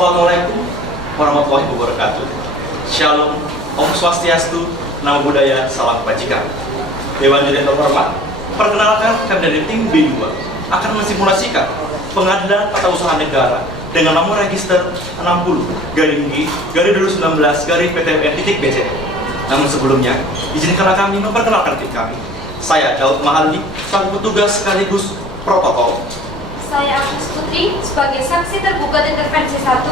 Assalamualaikum warahmatullahi wabarakatuh. Shalom, Om Swastiastu, Namo Buddhaya, Salam Kebajikan. Dewan Juri yang terhormat, perkenalkan kami dari tim B2 akan mensimulasikan pengadilan tata usaha negara dengan nomor register 60-G/2019-PTWN.BCN. Namun sebelumnya, izinkanlah kami memperkenalkan tim kami. Saya Daud Mahaldi, sang petugas sekaligus protokol. Saya Agnes Putri sebagai saksi tergugat intervensi 1.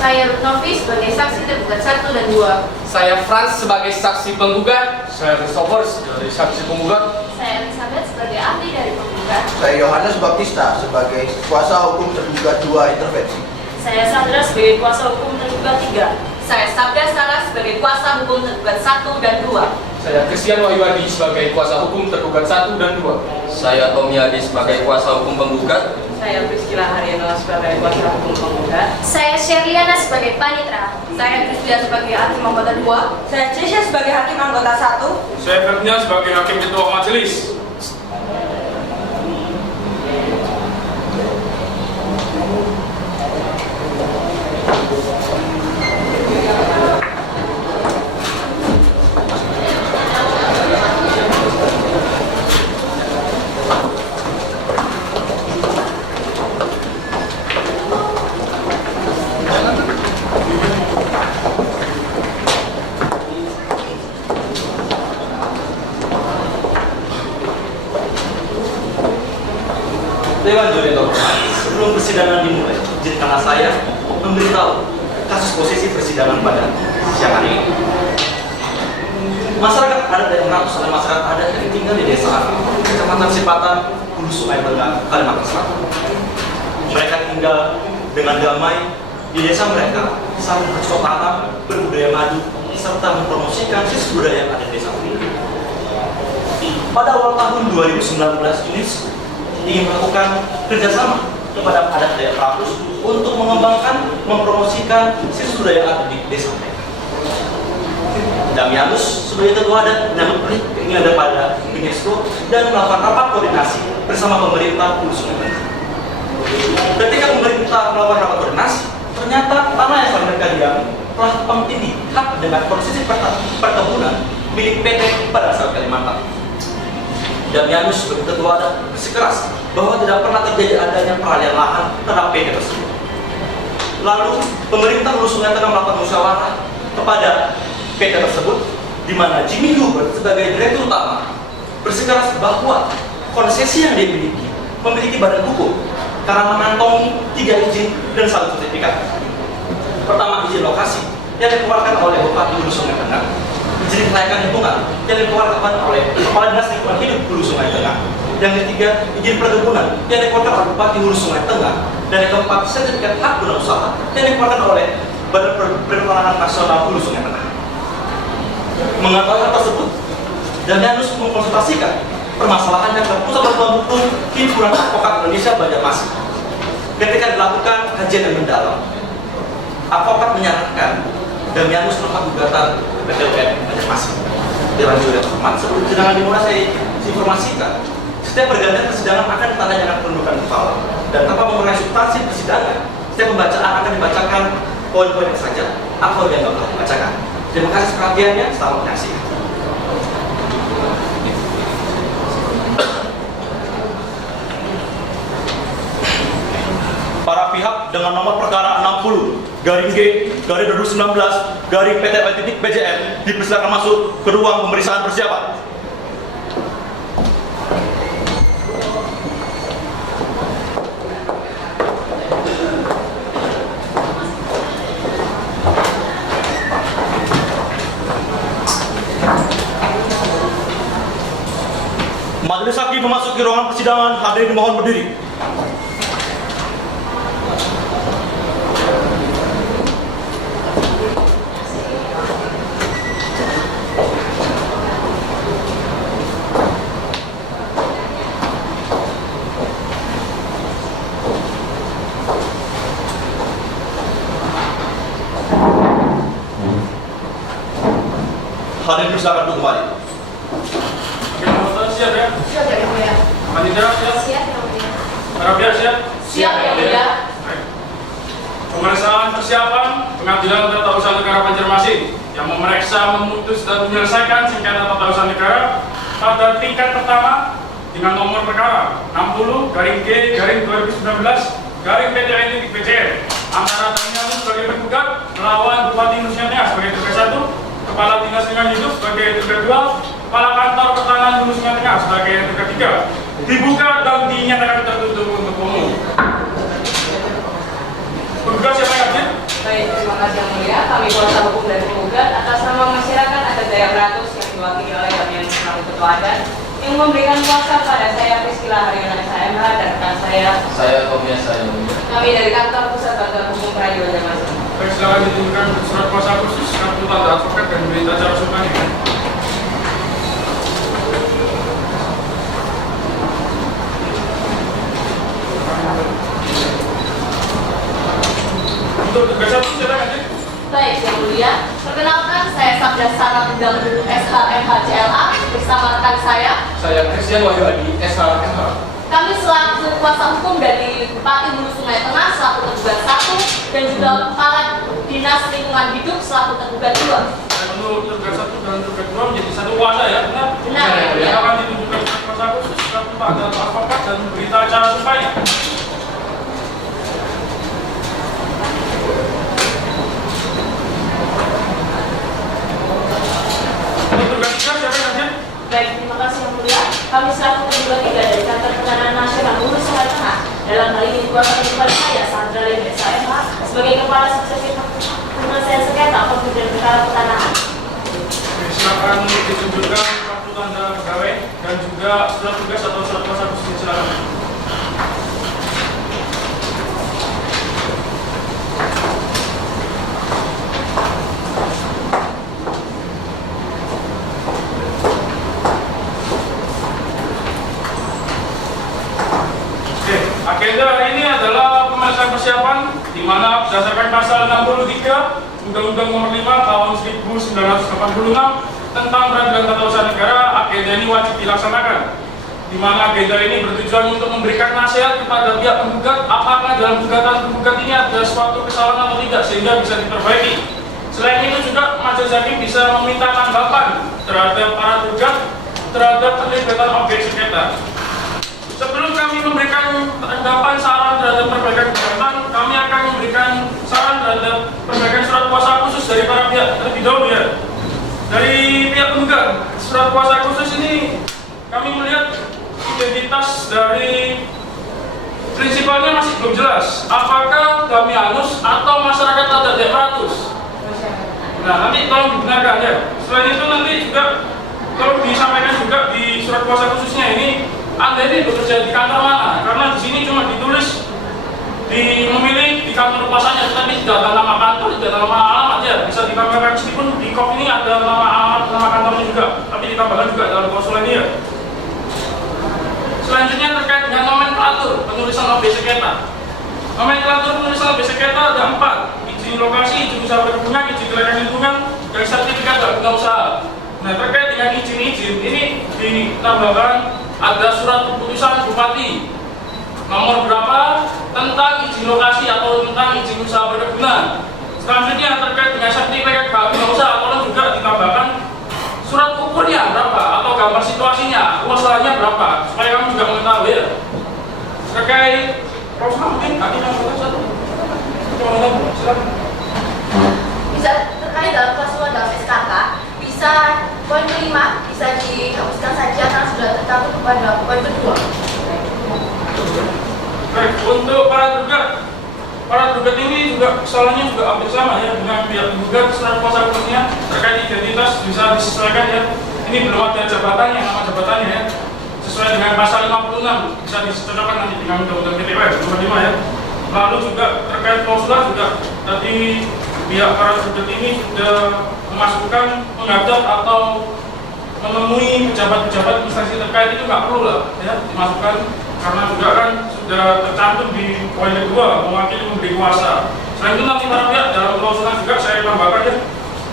Saya Novi sebagai saksi tergugat 1 dan 2. Saya Franz sebagai saksi penggugat. Saya Christopher sebagai saksi penggugat. Saya Elizabeth sebagai ahli dari penggugat. Saya Yohanes Baptista sebagai kuasa hukum tergugat 2 intervensi. Saya Sandra sebagai kuasa hukum tergugat 3. Saya Sabda Sarah sebagai kuasa hukum tergugat 1 dan 2. Saya Christian Wahyuadi sebagai kuasa hukum tergugat 1 dan 2. Saya Tommy Adi sebagai kuasa hukum penggugat. Saya Priscila Haryana sebagai kuasa hukum penggugat. Saya Sherliana sebagai panitra. Saya Kristia sebagai hakim anggota 2. Saya Cisha sebagai hakim anggota 1. Saya Ferdinand sebagai hakim ketua majelis. Dewan Juri yang terhormat, sebelum persidangan dimulai, izinkanlah saya memberitahu kasus posisi persidangan pada siang hari ini. Masyarakat adat dari ratusan masyarakat adat yang tinggal di desa Kecamatan Sipatan, Hulu Sungai Tengah, Kalimantan Selatan. Mereka tinggal dengan damai di desa mereka, saling bercocok tanam, berbudaya madu, serta mempromosikan sisi budaya yang ada di desa ini. Pada awal tahun 2019 ini ingin melakukan kerjasama kepada adat daerah Prapus untuk mengembangkan, mempromosikan sisi budaya yang ada di desa mereka. Damianus sebagai ketua adat menyambut baik keinginan daripada UNESCO dan melakukan rapat koordinasi bersama pemerintah Hulu Sungai Tengah. Ketika pemerintah melakukan rapat koordinasi, ternyata tanah yang mereka diami telah tumpang tindih hak dengan posisi perkebunan milik PT pada saat Kalimantan. Damianus sebagai ketua adat bersikeras bahwa tidak pernah terjadi adanya peralihan lahan terhadap PT tersebut. Lalu pemerintah Hulu Sungai Tengah melakukan musyawarah kepada PT tersebut, di mana Jimmy Hubert sebagai direktur utama bersikeras bahwa konsesi yang dia memiliki badan hukum karena mengantongi 3 izin dan 1 sertifikat. Pertama, izin lokasi yang dikeluarkan oleh Bupati Hulu Sungai Tengah, izin kelayakan lingkungan yang dikeluarkan oleh Kepala Dinas Lingkungan Hidup Hulu Sungai Tengah. Yang ketiga, izin perkebunan yang dikeluarkan oleh Bupati Hulu Sungai Tengah. Dan yang keempat, sertifikat hak guna usaha yang dikeluarkan oleh Badan Perencanaan Nasional Hulu Sungai Tengah. Mengetahui hal tersebut, Damianus mengkonsultasikan permasalahan yang terpusat dalam hukum Himpunan Advokat Indonesia Banjarmasin. Ketika dilakukan kajian yang mendalam, advokat menyarankan Damianus melakukan gugatan PT UN Banjarmasin. Dewan Juri yang terhormat, sebelum persidangan dimulai saya informasikan setiap pergantian persidangan akan ditandai dengan penundukan kepala dan tanpa mengurangi substansi persidangan. Setiap pembacaan akan dibacakan poin-poin saja atau yang tidak dibacakan. Terima kasih perhatiannya, selamat menyaksikan. Para pihak dengan nomor perkara 60-G/2019-PTWN.BCN dipersilakan masuk ke ruang pemeriksaan persiapan. Majelis hakim memasuki ruangan persidangan, hadirin mohon berdiri. Hadirin persilakan duduk kembali. Siap ya? Siap ya, Mulia. Panitera siap? Siap ya, Mulia. Para pihak siap? Siap ya, Mulia. Pemeriksaan Pengadilan Tata Usaha Negara Banjarmasin yang memeriksa, memutus, dan menyelesaikan sengketa tata usaha negara pada tingkat pertama dengan nomor perkara 60-G-2019-PTN antara Daniel sebagai tergugat melawan Bupati Indonesia Tengah sebagai tergugat 1, Kepala Dinas Lingkungan Hidup sebagai tergugat 2, Kepala Kantor Pertanahan Indonesia Tengah sebagai tergugat 3, dibuka dan dinyatakan tertutup untuk umum. Tergugat siapa yang hadir? Baik, terima kasih yang mulia. Kami kuasa hukum dari penggugat atas nama masyarakat adat Dayak Ratus yang diwakili oleh kami yang selaku ketua adat yang memberikan kuasa pada saya Priscilla Haryana SHMH dan rekan saya Tomia saya. kami dari kantor pusat bantuan hukum Praja Banjarmasin. Baik, silakan ditunjukkan surat kuasa khusus kartu tanda advokat dan berita acara sumpahnya. Untuk tugas 1 silakan. Baik, yang mulia, perkenalkan saya Sabda Sarang Dangdut SHMH-CLA bersama rekan saya. Saya Christian Wahyu Adi, SHMH. Kami selaku kuasa hukum dari Bupati Hulu Sungai Tengah selaku tergugat 1 dan juga Kepala Dinas Lingkungan Hidup selaku tergugat 2. Untuk tugas 1 dan tugas 2 menjadi satu kuasa ya, benar? Benar, ya, mulia. Akan ditunjukkan surat kuasa khusus kartu tanda advokat dan berita acara sumpahnya. Baik, terima kasih yang mulia. Kami selaku tergugat 3 dari Kantor Pertanahan Nasional Hulu Sungai Tengah dalam hal ini kuasa kepada saya Sandra Leni SHMH sebagai Kepala Suksesi Penyelesaian Sengketa Pemberian Perkara Pertanahan. Silakan ditunjukkan kartu tanda pegawai dan juga surat tugas atau surat kuasa khusus, silakan. Agenda hari ini adalah pemeriksaan persiapan di mana berdasarkan pasal 63 Undang-Undang Nomor 5 Tahun 1986 tentang Peradilan Tata Usaha Negara, agenda ini wajib dilaksanakan. Di mana agenda ini bertujuan untuk memberikan nasihat kepada pihak penggugat apakah dalam gugatan penggugat ini ada suatu kesalahan atau tidak sehingga bisa diperbaiki. Selain itu juga majelis hakim bisa meminta tanggapan terhadap para tergugat terhadap terlibatan objek sengketa. Sebelum kami memberikan tanggapan saran terhadap perbaikan gugatan, kami akan memberikan saran terhadap perbaikan surat kuasa khusus dari para pihak terlebih dahulu ya. Dari pihak penggugat, surat kuasa khusus ini kami melihat identitas dari prinsipalnya masih belum jelas. Apakah Damianus atau masyarakat adat Dayak Ratus? Nah, nanti tolong dibenarkan ya. Selain itu nanti juga kalau disampaikan juga di surat kuasa khususnya ini, Anda ini bekerja di kantor mana? Karena di sini cuma ditulis memilih di kantor kuasanya, tetapi tidak ada nama kantor, tidak ada nama alamat ya. Bisa ditambahkan meskipun di kop ini ada nama alamat, nama kantornya juga, tapi ditambahkan juga dalam klausul ini ya. Selanjutnya terkait dengan nomenklatur penulisan objek sengketa. Nomenklatur penulisan objek sengketa ada 4: izin lokasi, izin usaha perkebunan, izin kelayakan lingkungan, dan sertifikat gabungan usaha. Nah, terkait dengan izin-izin ini ditambahkan ada surat keputusan Bupati nomor berapa tentang izin lokasi atau tentang izin usaha perkebunan. Selanjutnya terkait dengan sertifikat gabungan usaha, tolong juga ditambahkan surat ukurnya berapa atau gambar situasinya, luas lahannya berapa, supaya kamu juga mengetahui ya. Terkait Rosa mungkin kami yang satu. Bisa terkait dalam klausul dalam SKK, bisa poin kelima bisa dihapuskan saja karena sudah tercantum pada poin kedua. Baik, untuk para tergugat ini juga kesalahannya juga hampir sama ya dengan pihak tergugat. Surat kuasa khususnya terkait identitas bisa disesuaikan ya. Ini belum ada jabatannya, nama jabatannya ya. Sesuai dengan pasal 56 bisa disesuaikan nanti dengan Undang-Undang PTWS nomor 5 ya. Lalu juga terkait klausul juga tadi pihak para tergugat ini sudah memasukkan menghadap atau menemui pejabat-pejabat instansi terkait itu nggak perlu lah ya dimasukkan, karena juga kan sudah tercantum di poin kedua mewakili memberi kuasa. Selain itu nanti para pihak dalam klausulan juga saya tambahkan ya,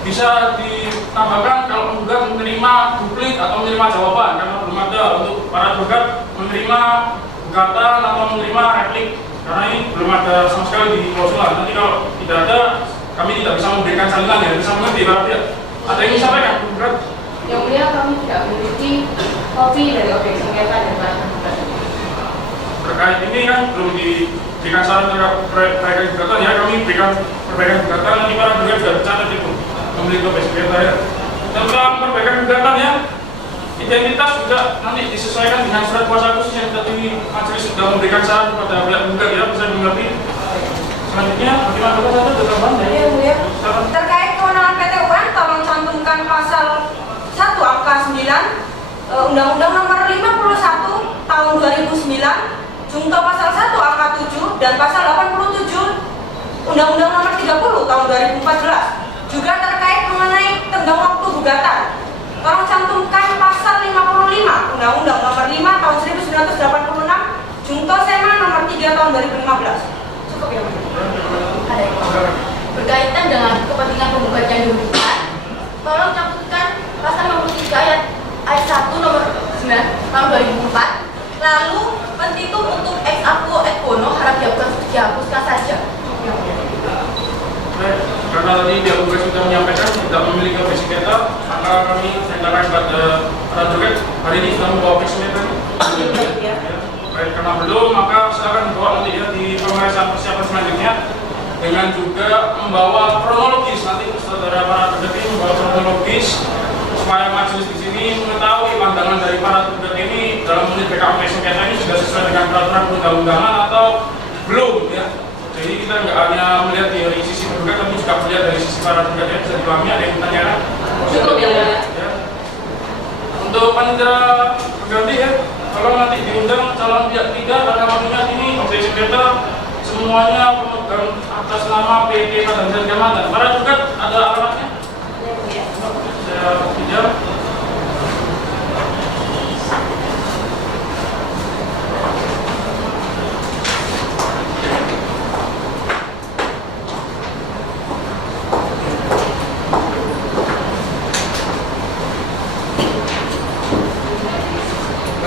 bisa ditambahkan kalau penggugat menerima duplik atau menerima jawaban, karena belum ada untuk para penggugat menerima gugatan atau menerima replik, karena ini belum ada sama sekali di klausulan. Nanti kalau tidak ada kami tidak bisa memberikan salinan ya, bisa mengerti para pihak. Ada yang ingin disampaikan? Berat. Yang mulia, kami tidak memiliki kopi dari objek sengketa dan para tergugat. Terkait ini kan belum diberikan saran terhadap perbaikan gugatan ya, kami berikan perbaikan gugatan, nanti para tergugat sudah tercatat itu memiliki objek sengketa ya. Tentang perbaikan gugatan ya, identitas juga nanti disesuaikan dengan surat kuasa khusus yang tadi majelis sudah memberikan saran kepada pihak gugat ya, bisa dimengerti. Selanjutnya, bagaimana Bapak satu tentang Iya, mulia. Terkait kewenangan PT UN, tolong cantumkan pasal 1 angka 9 Undang-Undang Nomor 51 Tahun 2009, Junto pasal 1 angka 7 dan pasal 87 Undang-Undang Nomor 30 Tahun 2014. Juga terkait mengenai tenggang waktu gugatan, tolong cantumkan pasal 55 Undang-Undang Nomor 5 Tahun 1986, Junto Sema Nomor 3 Tahun 2015. Cukup ya, mulia. Ada yang mau. Berkaitan dengan kepentingan penggugat yang dirugikan, tolong cantumkan pasal 53 ayat 1 nomor 9 tahun 2004. Lalu petitum untuk ex aequo et bono harap dihapuskan saja. Karena tadi pihak gugat sudah menyampaikan tidak memiliki objek sengketa, maka kami perintahkan kepada para tergugat hari ini sudah membawa objek sengketa. Baik, karena belum, maka silakan dibawa nanti ya di pemeriksaan persiapan selanjutnya dengan juga membawa kronologis, nanti saudara para tergugat ini membawa kronologis supaya majelis di sini mengetahui pandangan dari para tergugat ini dalam menit PKP sengketa ini sudah sesuai dengan peraturan perundang-undangan atau belum ya. Jadi kita nggak hanya melihat dari sisi tergugat, tapi juga melihat dari sisi para tergugat ya. Bisa dipahami, ada yang bertanya? Cukup ya, mulia. Ya. Untuk panitia pengganti ya, kalau nanti diundang calon pihak ketiga, karena mengingat ini objek sengketa semuanya pemegang atas nama PT Padang Jaya Kalimantan. Para tergugat ada alamatnya? Saya pinjam.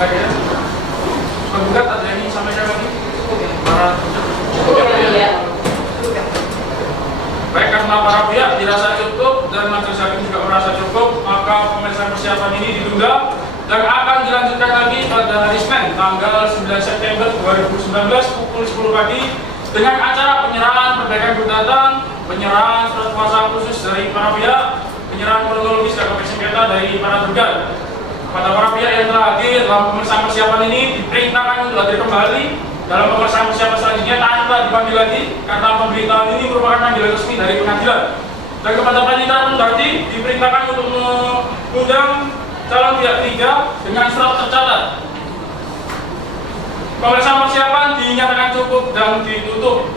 Baik ya. Penggugat ada yang ingin sampaikan lagi? Para Cukup ya, mulia. baik, karena para pihak dirasa cukup dan majelis hakim juga merasa cukup, maka pemeriksaan persiapan ini ditunda dan akan dilanjutkan lagi pada hari Senin tanggal 9 September 2019 pukul 10 pagi dengan acara penyerahan perbaikan gugatan, penyerahan surat kuasa khusus dari para pihak, penyerahan kronologis dan objek sengketa dari para tergugat. Kepada para pihak yang telah hadir dalam pemeriksaan persiapan ini diperintahkan untuk hadir kembali dalam pemeriksaan persiapan selanjutnya tanpa dipanggil lagi karena pemberitahuan ini merupakan panggilan resmi dari pengadilan. Dan kepada panitia pengganti diperintahkan untuk mengundang calon pihak ketiga dengan surat tercatat. Pemeriksaan persiapan dinyatakan cukup dan ditutup.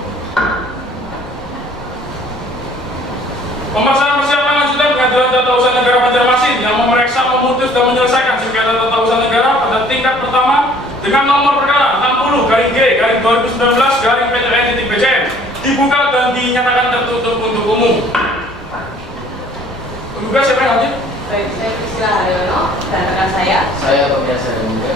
Pemeriksaan persiapan lanjutan Pengadilan Tata Usaha Negara Banjarmasin yang memeriksa, memutus dan menyelesaikan sengketa tata usaha negara pada tingkat pertama dengan nomor perkara 60/G/2019/PTN-BCM dibuka dan dinyatakan tertutup untuk umum. Penggugat siapa yang lanjut? Baik, saya Priscilla Haryono dan rekan saya. Saya pembiasa dan juga.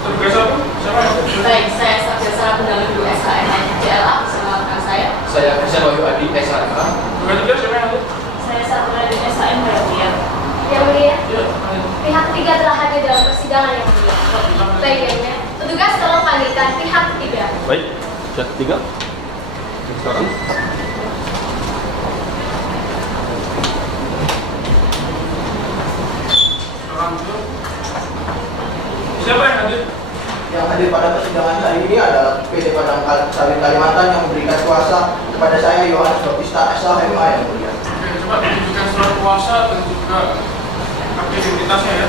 Tergugat satu, siapa yang lanjut? Baik, saya Sarjana Pendahulu SKM JLA bersama rekan saya. Saya Christian Wahyu Adi, SHMK. Penggugat tiga siapa yang lanjut? Saya Satradi SKM Mulia. Yang mulia, Ya, pihak ketiga telah hadir dalam persidangan yang mulia. Baik ya, mulia. Petugas tolong panggilkan pihak ketiga. Baik, pihak ketiga. Sekarang. lanjut. Siapa yang hadir? Yang hadir pada persidangan hari ini adalah PT Padang Sawit Kalimantan yang memberikan kuasa kepada saya Yohanes Baptista SHMA yang mulia. Oke, coba tunjukkan surat kuasa dan juga kartu identitasnya ya.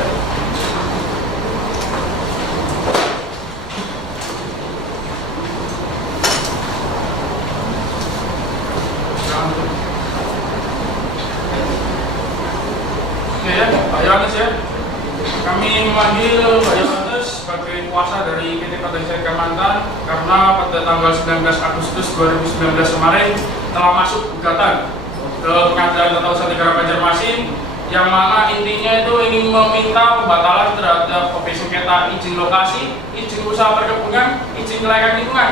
Oke ya, Pak Yohanes ya. Kami memanggil Pak Yohanes sebagai kuasa dari PT Padang Jaya Kalimantan karena pada tanggal 19 Agustus 2019 kemarin telah masuk gugatan ke Pengadilan Tata Usaha Negara Banjarmasin yang mana intinya itu ingin meminta pembatalan terhadap objek sengketa izin lokasi, izin usaha perkebunan, izin kelayakan lingkungan.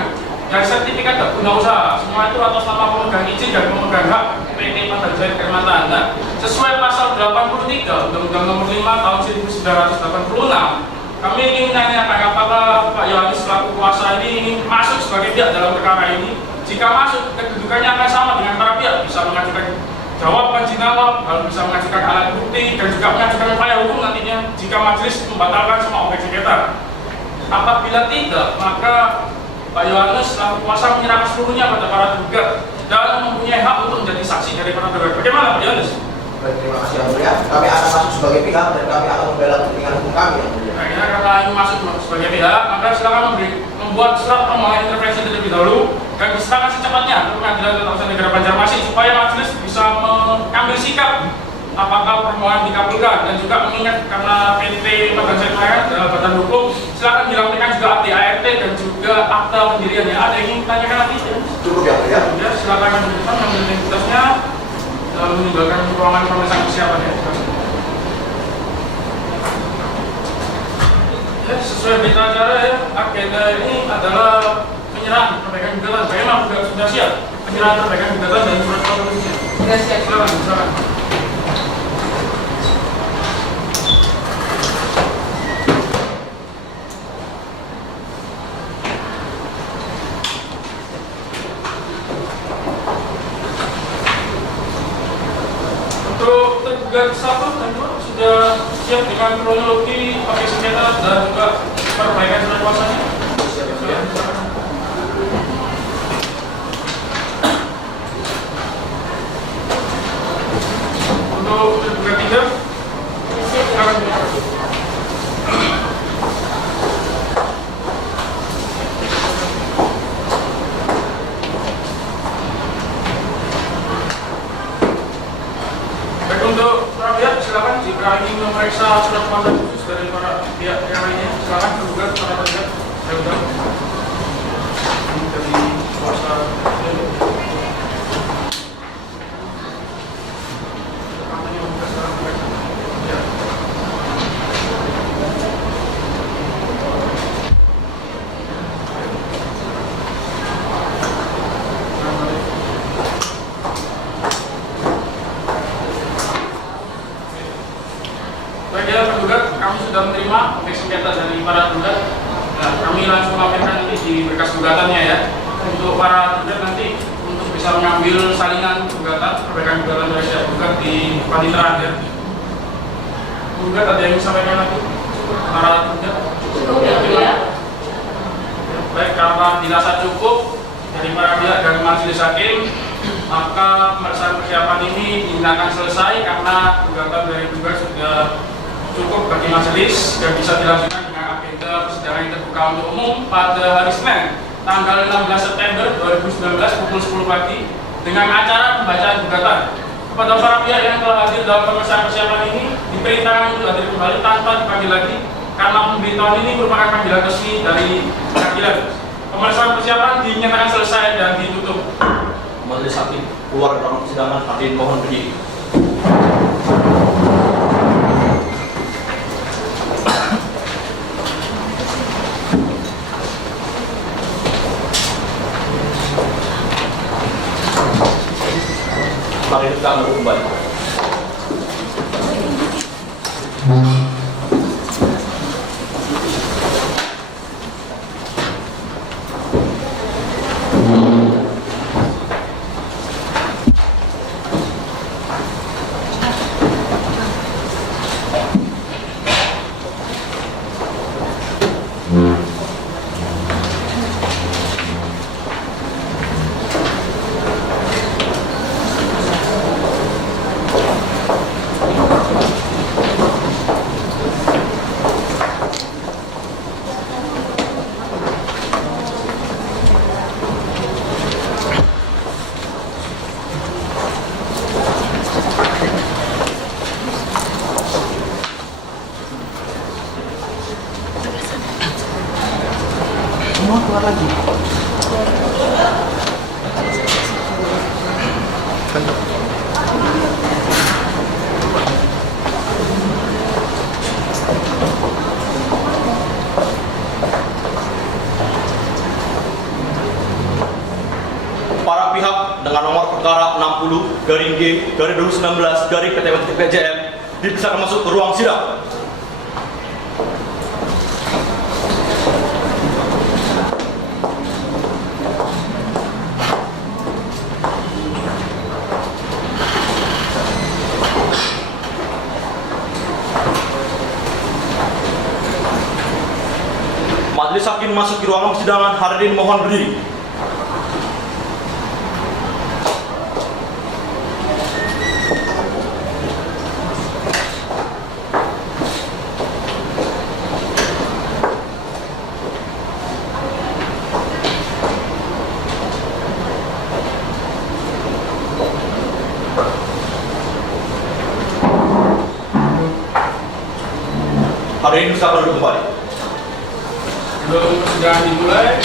dan sertifikat guna usaha. Semua itu atas nama pemegang izin dan pemegang hak PT Padang Jaya Kalimantan. Nah, sesuai pasal 83 Undang-Undang Nomor 5 Tahun 1986, kami ingin menanyakan apakah Pak Yohanes selaku kuasa ini ingin masuk sebagai pihak dalam perkara ini. Jika masuk, kedudukannya akan sama dengan para pihak, bisa mengajukan jawaban jawab, bisa mengajukan alat bukti, dan juga mengajukan upaya hukum nantinya jika majelis membatalkan semua objek sengketa. Apabila tidak, maka Pak Yohanes selaku kuasa menyerahkan seluruhnya pada para tergugat dan mempunyai hak untuk menjadi saksi dari para tergugat. Bagaimana Pak Yohanes? Baik, terima kasih Yang Mulia. Kami akan masuk sebagai pihak dan kami akan membela kepentingan hukum kami Yang Mulia. Nah, karena ingin masuk sebagai pihak, maka silakan membuat surat permohonan intervensi terlebih dahulu dan diserahkan secepatnya ke Pengadilan Tata Usaha Negara Banjarmasin supaya majelis bisa mengambil sikap apakah permohonan dikabulkan, dan juga mengingat karena PT Padang Jaya Kalimantan adalah badan hukum, silakan dilampirkan juga akte ART dan juga akta pendiriannya. Ada yang ingin ditanyakan lagi? Cukup Yang Mulia. Ya, silakan menunjukkan mengambil identitasnya dan meninggalkan ruangan pemeriksaan persiapan ya. Ya, sesuai berita acara ya, agenda ini adalah penyerahan perbaikan gugatan. Bagaimana sudah siap penyerahan perbaikan gugatan dan surat proposisinya? Sudah siap. Silakan. Untuk tergugat 1 dan 2 sudah siap dengan kronologi objek sengketa dan juga perbaikan surat kuasanya. Siap Yang Mulia. Untuk tergugat 3, silakan. Baik, untuk para pihak silakan jika ingin memeriksa surat kuasa khusus dari para pihak yang lainnya, silakan tergugat para tergugat. Saya undang. Ini dari kuasa. Ya. Baik ya, tergugat, kami sudah menerima objek sengketa dari para tergugat. Nah, kami langsung lampirkan ini di berkas gugatannya ya. Untuk para tergugat nanti untuk bisa mengambil salinan gugatan, perbaikan gugatan dari setiap gugat di panitera ya. Gugat ada yang disampaikan lagi? Para tergugat? Cukup Yang Mulia. Baik, karena dirasa cukup dari para pihak dan majelis hakim, maka pemeriksaan persiapan ini dinyatakan selesai karena gugatan dari gugat sudah cukup bagi majelis dan bisa dilanjutkan dengan agenda persidangan yang terbuka untuk umum pada hari Senin tanggal 16 September 2019 pukul 10 pagi dengan acara pembacaan gugatan. Kepada para pihak yang telah hadir dalam pemeriksaan persiapan ini diperintahkan untuk hadir kembali tanpa dipanggil lagi karena pemberitahuan ini merupakan panggilan resmi dari pengadilan. Pemeriksaan persiapan dinyatakan selesai dan ditutup. Majelis hakim keluar dalam persidangan, hadirin mohon berdiri. Mari kita menunggu kembali. Semua keluar lagi. perkara 60-G-2019-PTW-PJM dipersilakan masuk ke ruang sidang. Majelis Hakim masuk ke ruangan persidangan. Hadirin mohon berdiri. Hadirin silakan duduk kembali. Sebelum persidangan dimulai,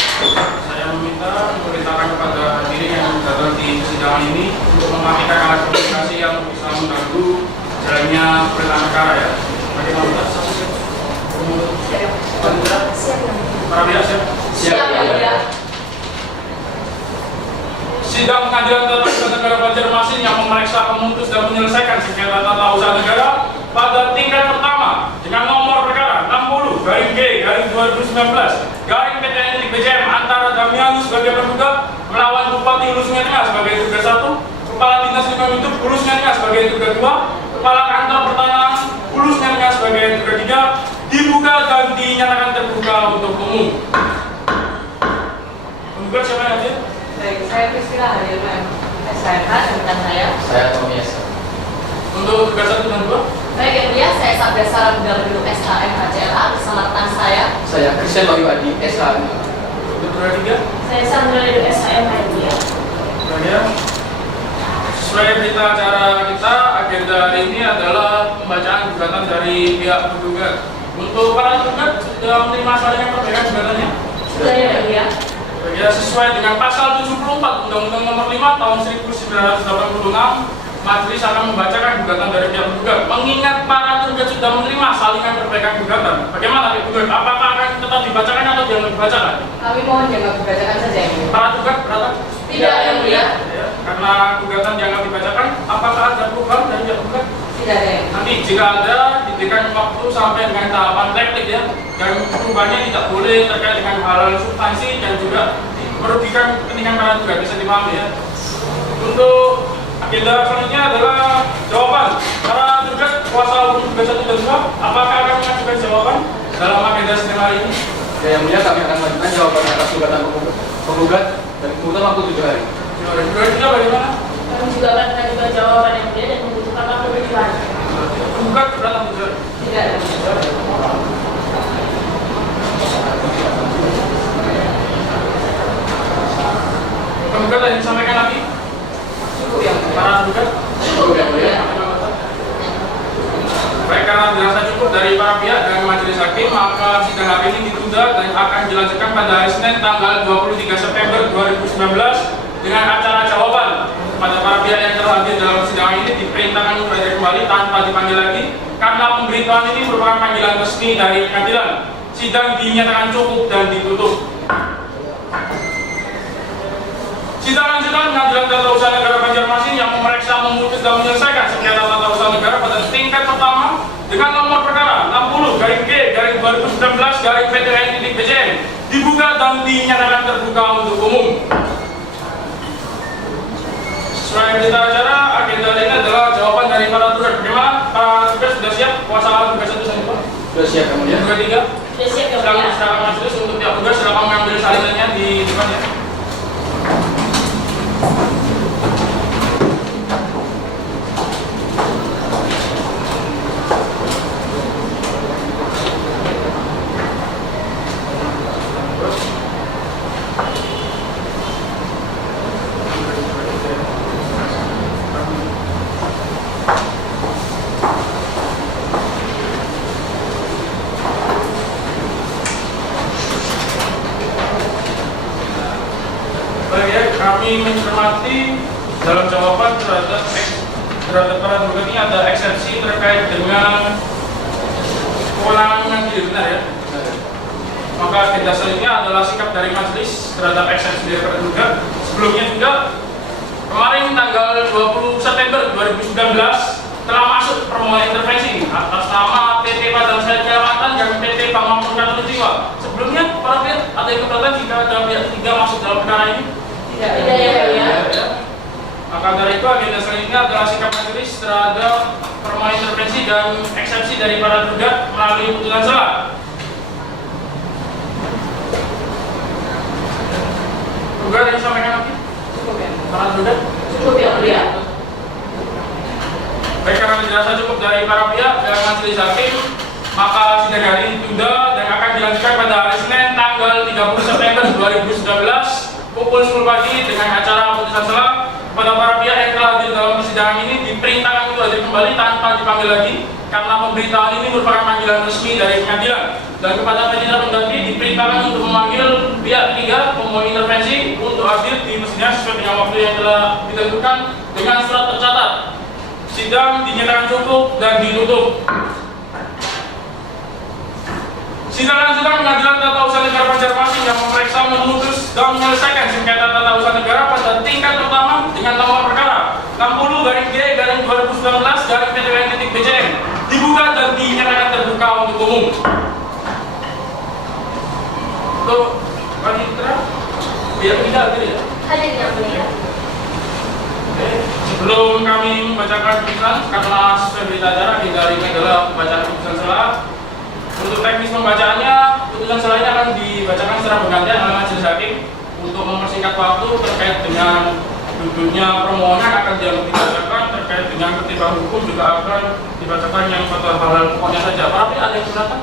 saya memerintahkan kepada hadirin yang datang di persidangan ini untuk mematikan alat komunikasi yang bisa mengganggu jalannya perintah perkara ya. Bagaimana? Para pihak siap? Siap, Yang Mulia. Sidang Pengadilan Tata Usaha Negara Banjarmasin yang memeriksa, memutus dan menyelesaikan sengketa tata usaha negara pada tingkat pertama dengan nomor perkara 60-G-2019-PTN-BJM antara Damianus sebagai terduga melawan Bupati Hulu Sungai Tengah sebagai terduga 1, Kepala Dinas Lingkungan Hidup Hulu Sungai Tengah sebagai terduga 2, Kepala Kantor Pertanahan Hulu Sungai Tengah sebagai terduga 3 dibuka dan dinyatakan terbuka untuk umum. Penggugat siapa yang hadir? Baik, saya Priscilla hadir SHMH dan saya. Saya Tommy Esa. Untuk terduga 1 dan 2? Baik, Yang Mulia, saya Sabda Salam Garudu SHMH CLA bersama rekan saya. Saya Christian Wahyu Adi, SH. Untuk terduga 3? Saya Sandra Ledu SHMH ya. Kemudian sesuai berita acara kita, agenda hari ini adalah pembacaan gugatan dari pihak tergugat. Untuk para tergugat sudah menerima salingan perbaikan gugatannya. Sudah ya, Pak ya. Ya, sesuai dengan pasal 74 Undang-Undang Nomor 5 Tahun 1986, majelis akan membacakan gugatan dari pihak tergugat. Mengingat para tergugat sudah menerima salingan perbaikan gugatan, bagaimana tergugat? Apakah akan tetap dibacakan atau jangan dibacakan? Kami mohon jangan dibacakan saja Yang Mulia. Para tergugat berapa? Tidak, Yang Mulia. Ya, karena gugatan jangan dibacakan, apakah ada perubahan dari pihak tergugat? Tidak ada yang. Nanti jika ada, diberikan waktu sampai dengan tahapan replik ya, dan perubahannya tidak boleh terkait dengan hal substansi dan juga merugikan kepentingan para tergugat, bisa dipahami ya. Untuk agenda selanjutnya adalah jawaban para tergugat kuasa hukum tergugat 1 dan 2. Apakah akan mengajukan jawaban dalam agenda sidang hari ini? Yang Mulia, kami akan mengajukan jawaban atas gugatan penggugat dan kemudian waktu 7 hari. Dan juga kita bagaimana? Kami juga akan mengajukan jawaban Yang Mulia dan membutuhkan waktu 7 hari. Penggugat berapa 7 hari? Tidak ada. Penggugat yang disampaikan lagi? Cukup Yang Mulia. Para tergugat? Cukup Yang Mulia. Baik, karena dirasa cukup dari para pihak dan majelis hakim, maka sidang hari ini ditunda dan akan dilanjutkan pada hari Senin tanggal 23 September 2019 dengan acara jawaban. Pada para pihak yang terhadir dalam sidang ini diperintahkan untuk hadir kembali tanpa dipanggil lagi karena pemberitahuan ini merupakan panggilan resmi dari pengadilan. Sidang dinyatakan cukup dan ditutup. Sidang lanjutan Pengadilan Tata Usaha Negara Banjarmasin yang memeriksa, memutus dan menyelesaikan sengketa tata usaha negara pada tingkat pertama dengan nomor perkara 60-G-2019-PTN-BJM dibuka dan dinyatakan terbuka untuk umum. Sesuai berita acara, agenda ini adalah jawaban dari para tergugat. Bagaimana? Para tergugat sudah siap? Kuasa tergugat 1 dan 2? Sudah siap Yang Mulia. Tergugat 3? Sudah siap Yang Silakan Mulia. silakan majelis untuk pihak tergugat silakan mengambil salinannya di depan ya. Baik ya, kami mencermati dalam jawaban terhadap para tergugat ini ada eksepsi terkait dengan kewenangan yang tidak benar ya. Maka agenda selanjutnya adalah sikap dari majelis terhadap eksepsi dari para tergugat. Sebelumnya juga Kemarin tanggal 20 September 2019 telah masuk permohonan intervensi atas nama PT Padang Sari Kalimantan dan PT Bank Makmur Katulistiwa. Sebelumnya, para pihak ada yang keberatan jika ada pihak ketiga masuk dalam perkara ini? Tidak ya. Maka dari itu agenda selanjutnya adalah sikap majelis terhadap permohonan intervensi dan eksepsi dari para tergugat melalui putusan sela. Tergugat yang disampaikan lagi? Cukup ya. Para tergugat? Cukup ya, Mulia. Baik, karena penjelasan cukup dari para pihak dan majelis hakim, maka sidang hari ini ditunda dan akan dilanjutkan pada hari Senin tanggal 30 September 2019 pukul 10 pagi dengan acara putusan sela. Kepada para pihak yang telah hadir dalam persidangan ini diperintahkan untuk hadir kembali tanpa dipanggil lagi karena pemberitahuan ini merupakan panggilan resmi dari pengadilan. Dan kepada penyidik pengganti diperintahkan untuk memanggil pihak ketiga pemohon intervensi untuk hadir di persidangan sesuai dengan waktu yang telah ditentukan dengan surat tercatat. Sidang dinyatakan cukup dan ditutup. Sidang lanjutan Pengadilan Tata Usaha Negara Banjarmasin yang memeriksa, memutus, dan menyelesaikan sengketa tata usaha negara pada tingkat pertama dengan nomor perkara 60/G/2019/PTWN.BCM dibuka dan dinyatakan terbuka untuk umum. Untuk panitera, biar tidak hadir ya. Hadir yang mulia. Sebelum kami membacakan putusan, karena sesuai berita acara dari adalah bacaan putusan sela. Untuk teknis pembacaannya, putusan sela ini akan dibacakan secara bergantian oleh majelis hakim untuk mempersingkat waktu terkait dengan duduknya permohonan akan dibacakan, terkait dengan ketentuan hukum juga akan dibacakan yang satu hal pokoknya saja. Para pihak ada yang keberatan?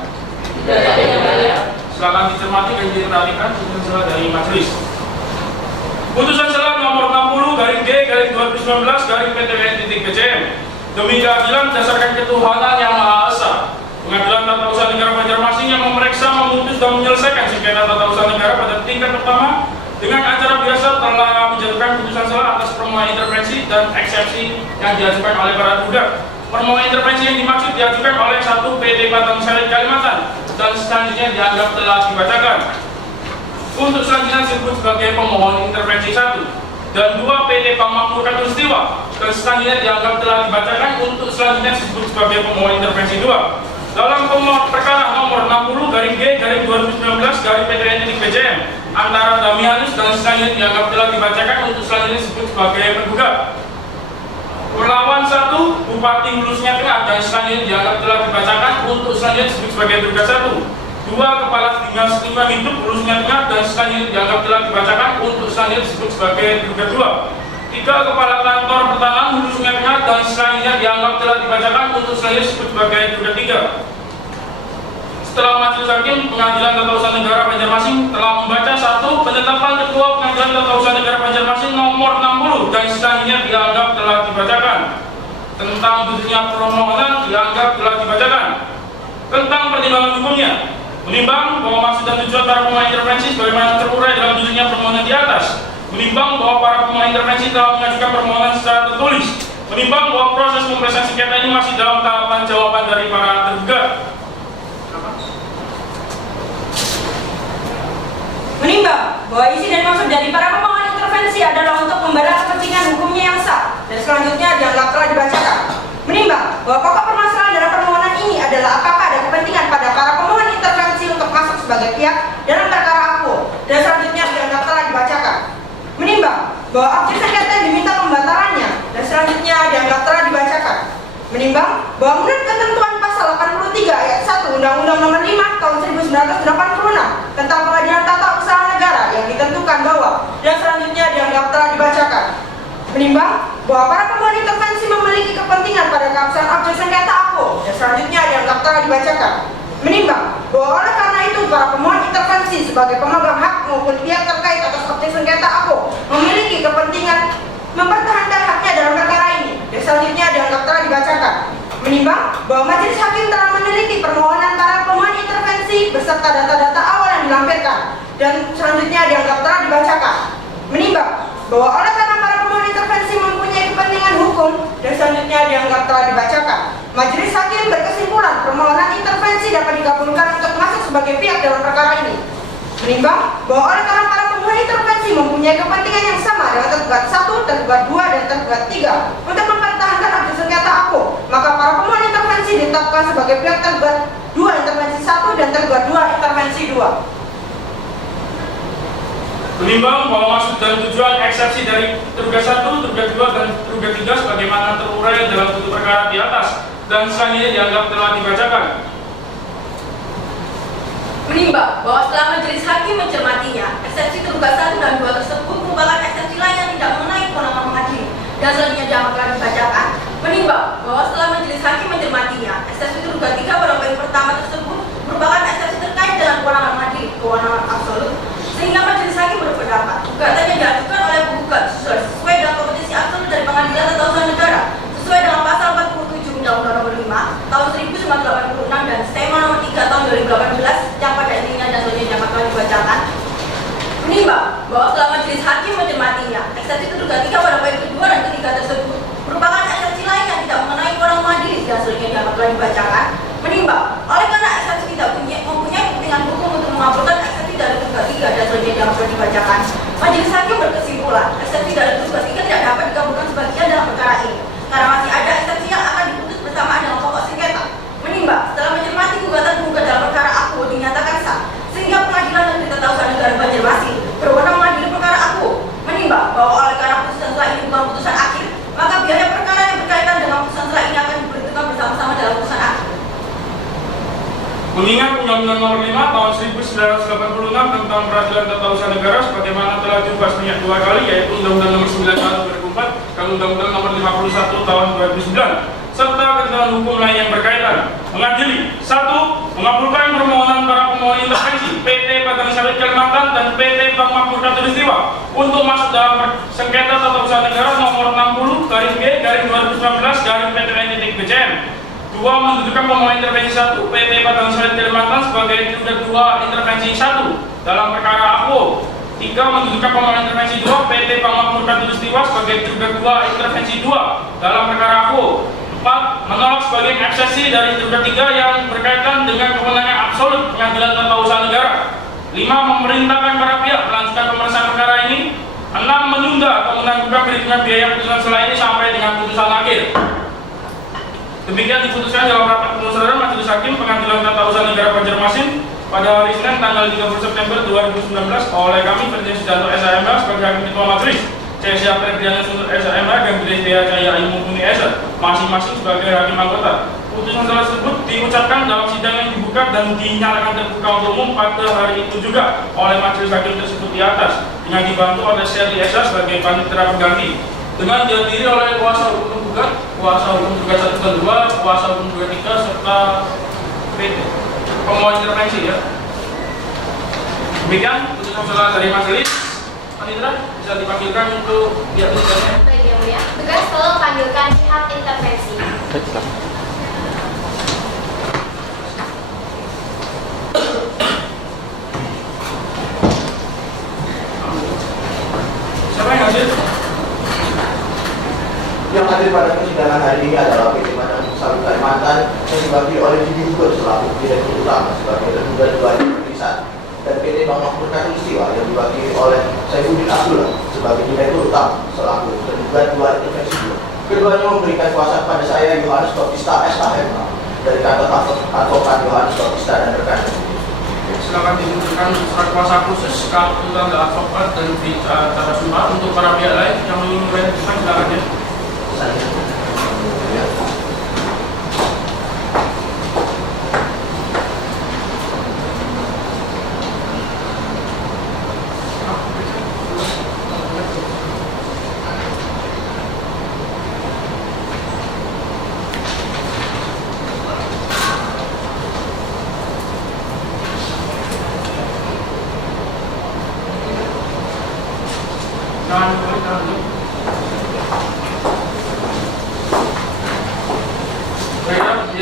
Tidak ada ya. Silakan dicermati dan diperhatikan putusan sela dari majelis. Putusan sela nomor 60/G/2019/PTWN.BCM demi keadilan berdasarkan ketuhanan yang Maha Esa. Pengadilan Tata Usaha Negara Banjarmasin yang memeriksa, memutus, dan menyelesaikan sengketa tata usaha negara pada tingkat pertama dengan acara biasa telah menjatuhkan putusan sela atas permohonan intervensi dan eksepsi yang diajukan oleh para tergugat. Permohonan intervensi yang dimaksud diajukan oleh 1 PT Padang Sari Kalimantan dan selanjutnya dianggap telah dibacakan. Untuk selanjutnya disebut sebagai pemohon intervensi 1 dan 2 PT Bank Makmur Katulistiwa dan selanjutnya dianggap telah dibacakan. Untuk selanjutnya disebut sebagai pemohon intervensi 2 dalam perkara nomor 60/G/2019/PTWN.BCM antara Damianus dan selanjutnya dianggap telah dibacakan. Untuk selanjutnya disebut sebagai tergugat. Perlawan 1 Bupati Hulu Sungai Tengah dan selanjutnya dianggap telah dibacakan. Untuk selanjutnya disebut sebagai tergugat 1. 2 Kepala Dinas Lingkungan Hidup Hulu Sungai Tengah dan selanjutnya dianggap telah dibacakan. Untuk selanjutnya disebut sebagai tergugat 2. 3 Kepala Kantor Pertanahan Hulu Sungai Tengah dan selanjutnya dianggap telah dibacakan. Untuk selanjutnya disebut sebagai tergugat 3. Setelah majelis hakim Pengadilan Tata Usaha Negara Banjarmasin telah membaca 1 penetapan Ketua Pengadilan Tata Usaha Negara Banjarmasin nomor 60 dan selanjutnya dianggap telah dibacakan. Tentang duduknya permohonan dianggap telah dibacakan. Tentang pertimbangan hukumnya, menimbang bahwa maksud dan tujuan para pemohon intervensi sebagaimana terurai dalam duduknya permohonan di atas, menimbang bahwa para pemohon intervensi telah mengajukan permohonan secara tertulis, menimbang bahwa proses pemeriksaan sengketa ini masih dalam tahapan jawaban dari para tergugat. Menimbang bahwa isi dan maksud dari para pemohon intervensi adalah untuk membela kepentingan hukumnya yang sah dan selanjutnya dianggap telah dibacakan. Menimbang bahwa pokok permasalahan dalam permohonan ini adalah apakah ada kepentingan pada para pemohon intervensi untuk masuk sebagai pihak dalam perkara aku dan selanjutnya dianggap telah dibacakan. Menimbang bahwa objek sengketa diminta pembatalannya dan selanjutnya dianggap telah dibacakan. Menimbang bahwa menurut ketentuan pasal 83 ayat 1 Undang-Undang Nomor 5 Tahun 1986 tentang Pengadilan Tata Usaha Negara yang ditentukan bahwa dan selanjutnya dianggap telah dibacakan. Menimbang bahwa para pemohon intervensi memiliki kepentingan pada keabsahan objek sengketa aku dan selanjutnya dianggap telah dibacakan. Menimbang bahwa oleh karena itu para pemohon intervensi sebagai pemegang hak maupun pihak terkait atas objek sengketa aku memiliki kepentingan mempertahankan haknya dalam perkara ini dan selanjutnya dianggap telah dibacakan. Menimbang bahwa majelis hakim telah meneliti permohonan para pemohon intervensi beserta data-data awal yang dilampirkan dan selanjutnya dianggap telah dibacakan. Menimbang bahwa oleh karena para pemohon intervensi mempunyai kepentingan hukum dan selanjutnya dianggap telah dibacakan, majelis hakim berkesimpulan permohonan intervensi dapat dikabulkan untuk masuk sebagai pihak dalam perkara ini. Menimbang bahwa oleh karena para pemohon intervensi mempunyai kepentingan yang sama dengan tergugat 1, tergugat 2, dan tergugat 3 untuk mempertahankan hasil sengketa aku, maka para pemohon intervensi ditetapkan sebagai pihak tergugat 2 intervensi 1 dan tergugat 2 intervensi 2. Menimbang bahwa maksud dan tujuan eksepsi dari tergugat 1, tergugat 2, dan tergugat 3 sebagaimana terurai dalam tutur perkara di atas dan selanjutnya dianggap telah dibacakan. Menimbang bahwa setelah majelis hakim mencermatinya, eksepsi tergugat 1 dan 2 tersebut merupakan eksepsi lain yang tidak mengenai kewenangan mengadili dan selanjutnya dianggap dibacakan. Menimbang bahwa setelah majelis hakim mencermatinya, eksepsi tergugat 3 pada poin pertama tersebut merupakan eksepsi terkait dengan kewenangan mengadili, kewenangan absolut, sehingga majelis hakim berpendapat gugatan yang diajukan oleh penggugat sesuai dengan kompetensi absolut dari Pengadilan Tata Usaha Negara sesuai dengan pasal 47 Undang-Undang Nomor 5 Tahun 1986 dan Stema Nomor 3 Tahun 2018 yang pada intinya dan selanjutnya dapat dibacakan. Menimbang bahwa setelah majelis hakim mencermatinya, eksepsi tergugat 3 pada poin kedua dan ketiga tersebut merupakan eksepsi lain yang tidak mengenai kewenangan mengadili dan selanjutnya dapat dibacakan. Menimbang oleh karena eksepsi tidak mempunyai kepentingan hukum untuk mengabulkan eksepsi dari tergugat 3 dan selanjutnya dapat dibacakan, majelis hakim berkesimpulan eksepsi dari tergugat 3 tidak dapat dikabulkan sebagian dalam perkara ini karena masih ada eksepsi yang akan diputus bersamaan dengan pokok sengketa. Menimbang setelah mencermati gugatan penggugat dalam perkara aku dinyatakan sah sehingga Pengadilan Negeri Tata Usaha Negara Banjarmasin berwenang mengadili perkara aku. Menimbang bahwa oleh karena putusan setelah ini bukan putusan akhir, maka biaya perkara yang berkaitan dengan putusan setelah ini akan diberhentikan bersama-sama dalam putusan akhir. Mengingat Undang-Undang Nomor 5 Tahun 1986 tentang Peradilan Tata Usaha Negara sebagaimana telah diubah sebanyak 2 kali, yaitu Undang-Undang Nomor 9 Tahun 2004 dan Undang-Undang Nomor 51 Tahun 2009 serta ketentuan hukum lain yang berkaitan. Mengadili 1. Mengabulkan permohonan para pemohon intervensi PT Padang Sawit Kalimantan dan PT Bank Makmur Katulistiwa untuk masuk dalam sengketa tata usaha negara nomor 60/G/2019/PTN-BCM. 2. Mendudukan pemohon intervensi 1 PT Padang Sawit Kalimantan sebagai tergugat 2 intervensi 1 dalam perkara aku. 3. Mendudukan pemohon intervensi 2 PT Bank Makmur Katulistiwa sebagai tergugat 2 intervensi 2 dalam perkara aku. 4. Menolak sebagian eksepsi dari tergugat 3 yang berkaitan dengan kewenangan absolut Pengadilan Tata Usaha Negara. 5. Memerintahkan para pihak melanjutkan pemeriksaan perkara ini. 6. Menunda atau menangguhkan perhitungan biaya putusan setelah ini sampai dengan putusan akhir. Demikian diputuskan dalam rapat pemusyawaratan Majelis Hakim Pengadilan Tata Usaha Negara Banjarmasin pada hari Senin tanggal 30 September 2019 oleh kami Firjan Sujanto SHMH sebagai Hakim Ketua Majelis, C.S. Febriana Suntur SHMH dan Gede Cahaya Ayu Mumpuni SH masing-masing sebagai hakim anggota. Putusan tersebut diucapkan dalam sidang yang dibuka dan dinyatakan terbuka untuk umum pada hari itu juga oleh majelis hakim tersebut di atas dengan dibantu oleh Sherly SH sebagai panitera pengganti dengan dihadiri oleh kuasa hukum penggugat, kuasa hukum tergugat 1 dan 2, kuasa hukum tergugat 3 serta pemohon intervensi ya. Demikian putusan setelah dari majelis. Panitera bisa dipanggilkan untuk pihak penyidikannya. Baik yang mulia, tugas tolong panggilkan pihak intervensi. Siapa yang hadir? Yang hadir pada persidangan hari ini adalah PT Padang Sawit Kalimantan yang diwakili oleh Didi Hugo selaku Direktur Utama sebagai tergugat 2 intervensi 1 dan PT Bank Makmur Katulistiwa yang diwakili oleh Saifuddin Abdullah sebagai Direktur Utama selaku tergugat 2 intervensi 2. Keduanya memberikan kuasa kepada saya Yohanes Bautista SHMH dari kantor advokat Yohanes Bautista dan rekan. Silakan ditunjukkan surat kuasa khusus, kartu tanda advokat dan berita acara sumpah untuk para pihak lain yang ingin mengajukan silakan ya.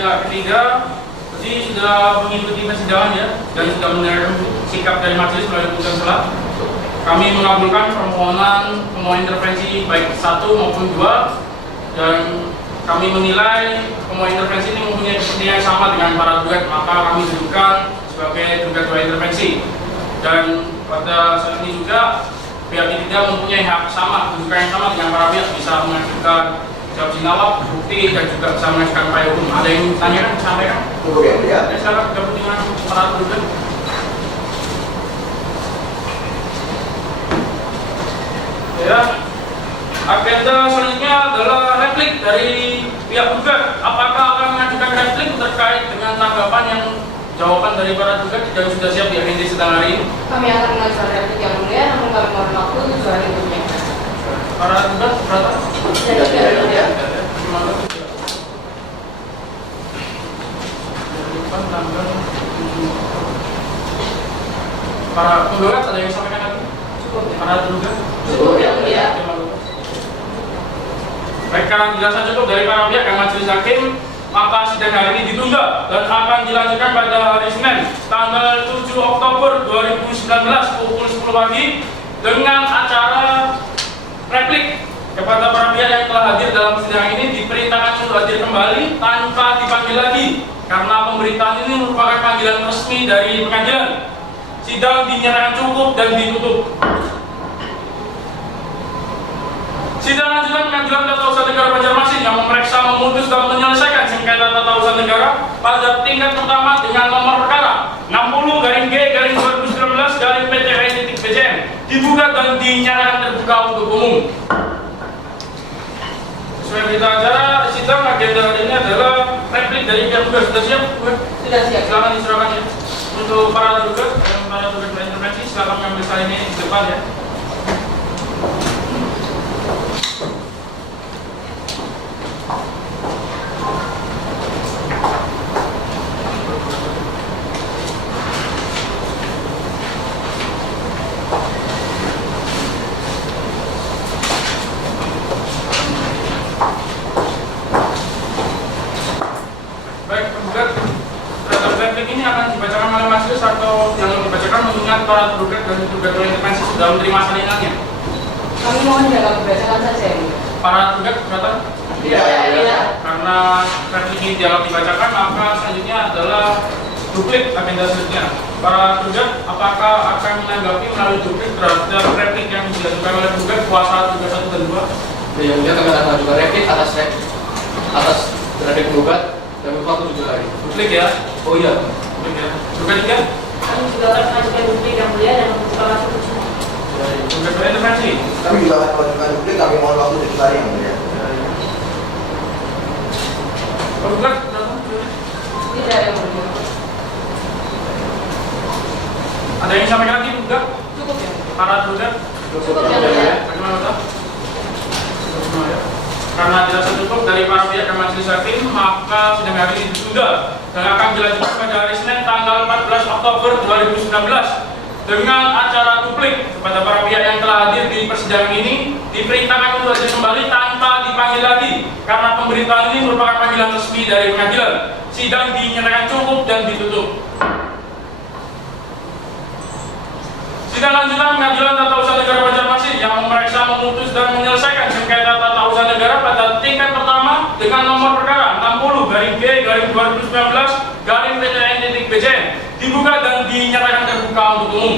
Ya, ketiga, tadi sudah mengikuti persidangan ya dan sudah mendengarkan sikap dari majelis melalui putusan selah. Kami mengabulkan permohonan pemohon intervensi baik 1 maupun 2 dan kami menilai pemohon intervensi ini mempunyai kepentingan yang sama dengan para tergugat, maka kami dudukan sebagai tergugat 2 intervensi. Dan pada saat ini juga pihak ketiga mempunyai hak sama, kedudukan yang sama dengan para pihak, bisa mengajukan jawab sinawab, bukti, dan juga bisa mengajukan upaya hukum. Ada yang ditanyakan, sampaikan? Tunggu yang mulia. Ya, silakan kepentingan para tergugat. Ya, agenda selanjutnya adalah replik dari pihak gugat. Apakah akan mengajukan replik terkait dengan tanggapan yang jawaban dari para gugat yang sudah siap di agenda sedang hari ini? Kami akan mengajukan replik yang mulia, namun kami mohon waktu 7 hari berikutnya. Para gugat berapa? Tidak. Para penggugat ada yang sampaikan lagi? Cukup ya. Para tergugat? Cukup yang mulia. Baik, karena penjelasan cukup dari para pihak yang majelis hakim, maka sidang hari ini ditunda dan akan dilanjutkan pada hari Senin, tanggal 7 Oktober 2019 pukul 10 pagi dengan acara replik. Kepada para pihak yang telah hadir dalam sidang ini diperintahkan untuk hadir kembali tanpa dipanggil lagi karena pemberitaan ini merupakan panggilan resmi dari pengadilan. Sidang dinyatakan cukup dan ditutup. Sidang lanjutan Pengadilan Tata Usaha Negara Banjarmasin yang memeriksa, memutus dan menyelesaikan sengketa tata usaha negara pada tingkat pertama dengan nomor perkara 60-G-2019-PTWN.BJN dibuka dan dinyatakan terbuka untuk umum. Sesuai berita acara sidang agenda hari ini adalah replik dari pihak gugat. Sudah siap? Sudah siap. Silakan diserahkan ya. Untuk para tergugat dan para tergugat berintervensi, silakan mengambil salin ini di depan ya. Ini akan dibacakan oleh majelis atau yang dibacakan mengingat para tergugat dan tergugat intervensi sudah menerima salinannya. Kami mohon jangan dibacakan saja ya. Para tergugat keberatan? Tidak. Karena replik ini dianggap dibacakan, maka selanjutnya adalah duplik agenda selanjutnya. Para tergugat, apakah akan menanggapi melalui duplik terhadap replik yang dilakukan oleh tergugat kuasa tergugat 1 dan 2? Yang mulia kami akan mengajukan replik atas replik penggugat dan waktu 7 hari. Duplik ya? Oh iya. Duplik ya. Tergugat juga? Kami juga akan mengajukan duplik yang mulia dan membuka waktu 7 hari. Tergugat berintervensi? Kami juga akan mengajukan duplik, kami mohon waktu 7 hari yang mulia. Tergugat? Tidak yang mulia. Ada yang sampaikan lagi tergugat? Cukup ya. Para tergugat? Cukup yang mulia. Bagaimana Pak? Karena dirasa cukup dari para pihak yang majelis hakim, maka sidang hari ini ditunda dan akan dilanjutkan pada hari Senin tanggal 14 Oktober 2019 dengan acara duplik. Kepada para pihak yang telah hadir di persidangan ini diperintahkan untuk hadir kembali tanpa dipanggil lagi karena pemberitaan ini merupakan panggilan resmi dari pengadilan. Sidang dinyatakan cukup dan ditutup. Sidang lanjutan Pengadilan Tata Usaha Negara Banjarmasin yang memeriksa, memutus dan menyelesaikan sengketa tata usaha negara pada tingkat pertama dengan nomor perkara 60-G-2019-PTWN.BJN dibuka dan dinyatakan terbuka untuk umum.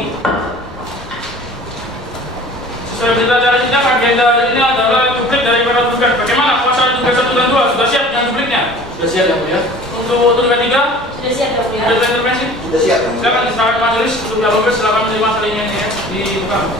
Sesuai berita acara sidang, agenda hari ini adalah duplik dari para tergugat. Bagaimana kuasa tergugat 1 dan 2? Sudah siap dengan dupliknya? Sudah siap yang mulia. Untuk tergugat 3? Sudah siap yang mulia. Sudah intervensi? Sudah siap yang mulia. Silakan diserahkan majelis untuk dialog. Silakan menerima salinnya ini ya, dibuka.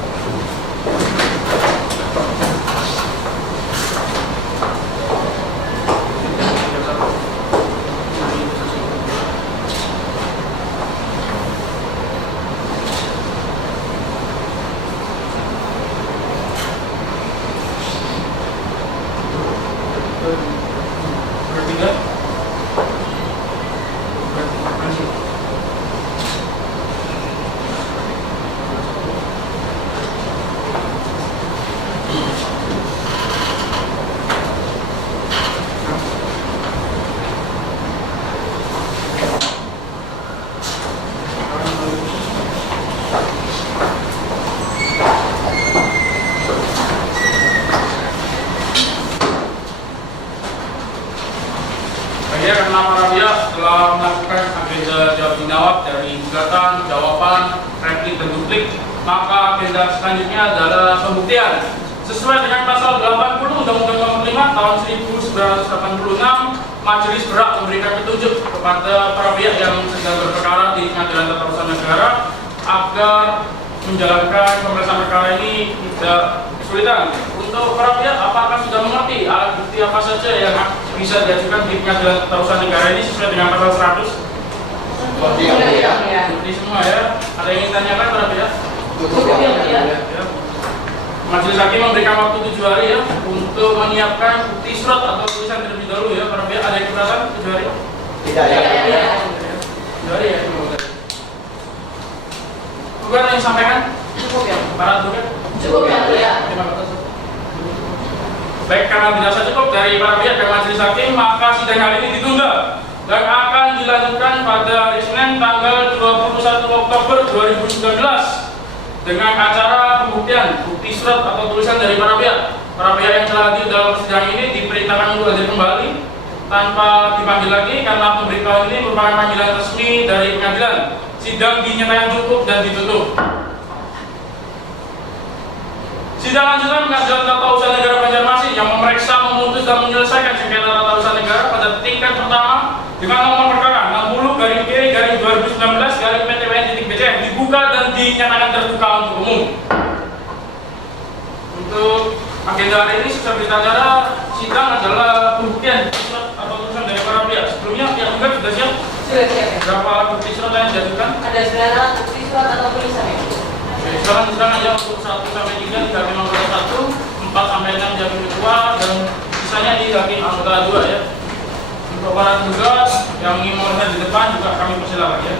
Bertiga. maka agenda selanjutnya adalah pembuktian. Sesuai dengan pasal 80 Undang-Undang Nomor 5 Tahun 1986, majelis berhak memberikan petunjuk kepada para pihak yang sedang berperkara di Pengadilan Tata Usaha Negara agar menjalankan pemeriksaan perkara ini tidak kesulitan. Untuk para pihak, apakah sudah mengerti alat bukti apa saja yang bisa diajukan di Pengadilan Tata Usaha Negara ini sesuai dengan pasal 100? Seperti semua ya. Ada yang ingin tanyakan para pihak? Cukup ya, Pak, ya. Ya. Majelis hakim memberikan waktu 7 hari ya untuk menyiapkan bukti surat atau tulisan terlebih dahulu ya para pihak. Ada yang keberatan 7 hari? Tidak ya. 7 hari ya. Bukan yang disampaikan? Cukup ya. Para advokat? Cukup ya. Terima kasih. Baik, karena dirasa cukup dari para pihak dan majelis hakim, maka sidang kali ini ditunda dan akan dilanjutkan pada hari Senin tanggal 21 Oktober 2019 dengan acara pembuktian bukti surat atau tulisan dari para pihak. Para pihak yang telah hadir dalam sidang ini diperintahkan untuk hadir kembali tanpa dipanggil lagi karena pemberitahuan ini merupakan panggilan resmi dari pengadilan. Sidang dinyatakan cukup dan ditutup. Sidang lanjutan Pengadilan Tata Usaha Negara Banjarmasin yang memeriksa, memutus dan menyelesaikan sengketa tata usaha negara pada tingkat pertama dengan nomor perkara 60/2019/PTWN.BCM dibuka dan dinyatakan terbuka untuk umum. Untuk agenda hari ini secara berita acara sidang adalah pembuktian surat atau tulisan dari para pihak. Sebelumnya pihak gugat sudah siap? Sudah siap ya. Berapa bukti surat yang diajukan? Ada 9 alat bukti surat atau tulisan ya. Silakan aja untuk 1 sampai 3 di hakim anggota 1, 4 sampai 6 di hakim kedua, dan sisanya di hakim anggota 2 ya. Untuk para tugas yang ingin melihat di depan juga kami persilakan ya.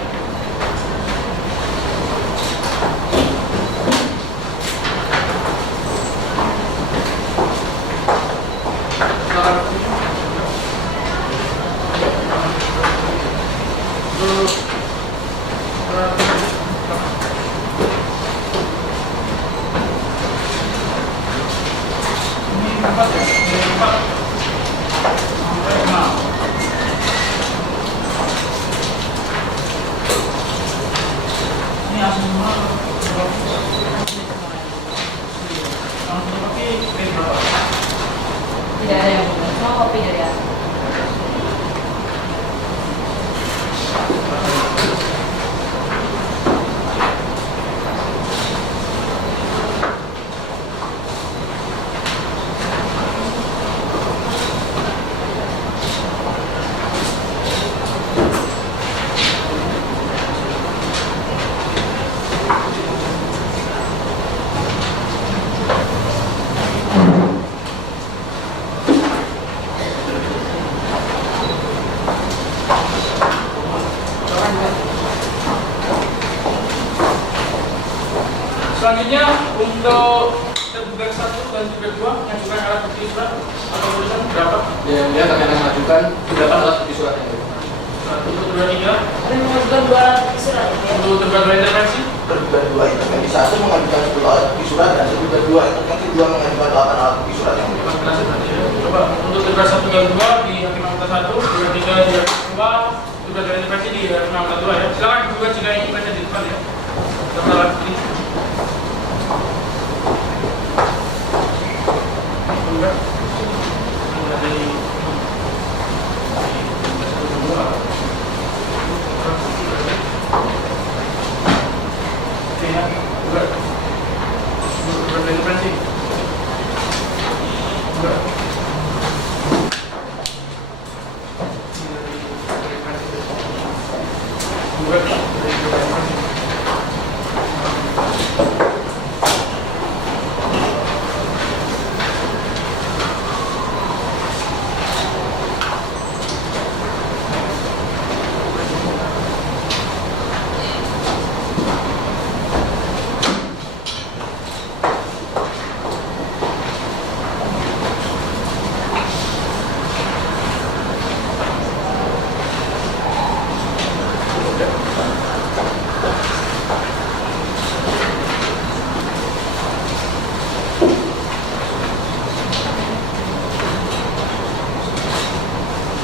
Tidak ada yang benar. Semua kopi dari atas. Selanjutnya untuk tergugat 1 dan tergugat 2 yang juga alat bukti surat atau tulisan berapa? Yang dia akan mengajukan 8 alat bukti surat yang Untuk tergugat 3, Ada mengajukan 2 alat bukti surat ya. untuk tergugat 2 intervensi, Tergugat 2 intervensi 1 mengajukan 10 alat bukti surat dan tergugat 2 intervensi 2 mengajukan 8 alat bukti surat yang mulia. 14 tadi ya. Coba untuk tergugat 1 dan 2 di hakim anggota 1, tergugat 3 di hakim 2, tergugat 2 intervensi di hakim anggota 2 ya. Silakan tergugat jika ingin baca di depan ya. Daftar alat bukti. Tergugat.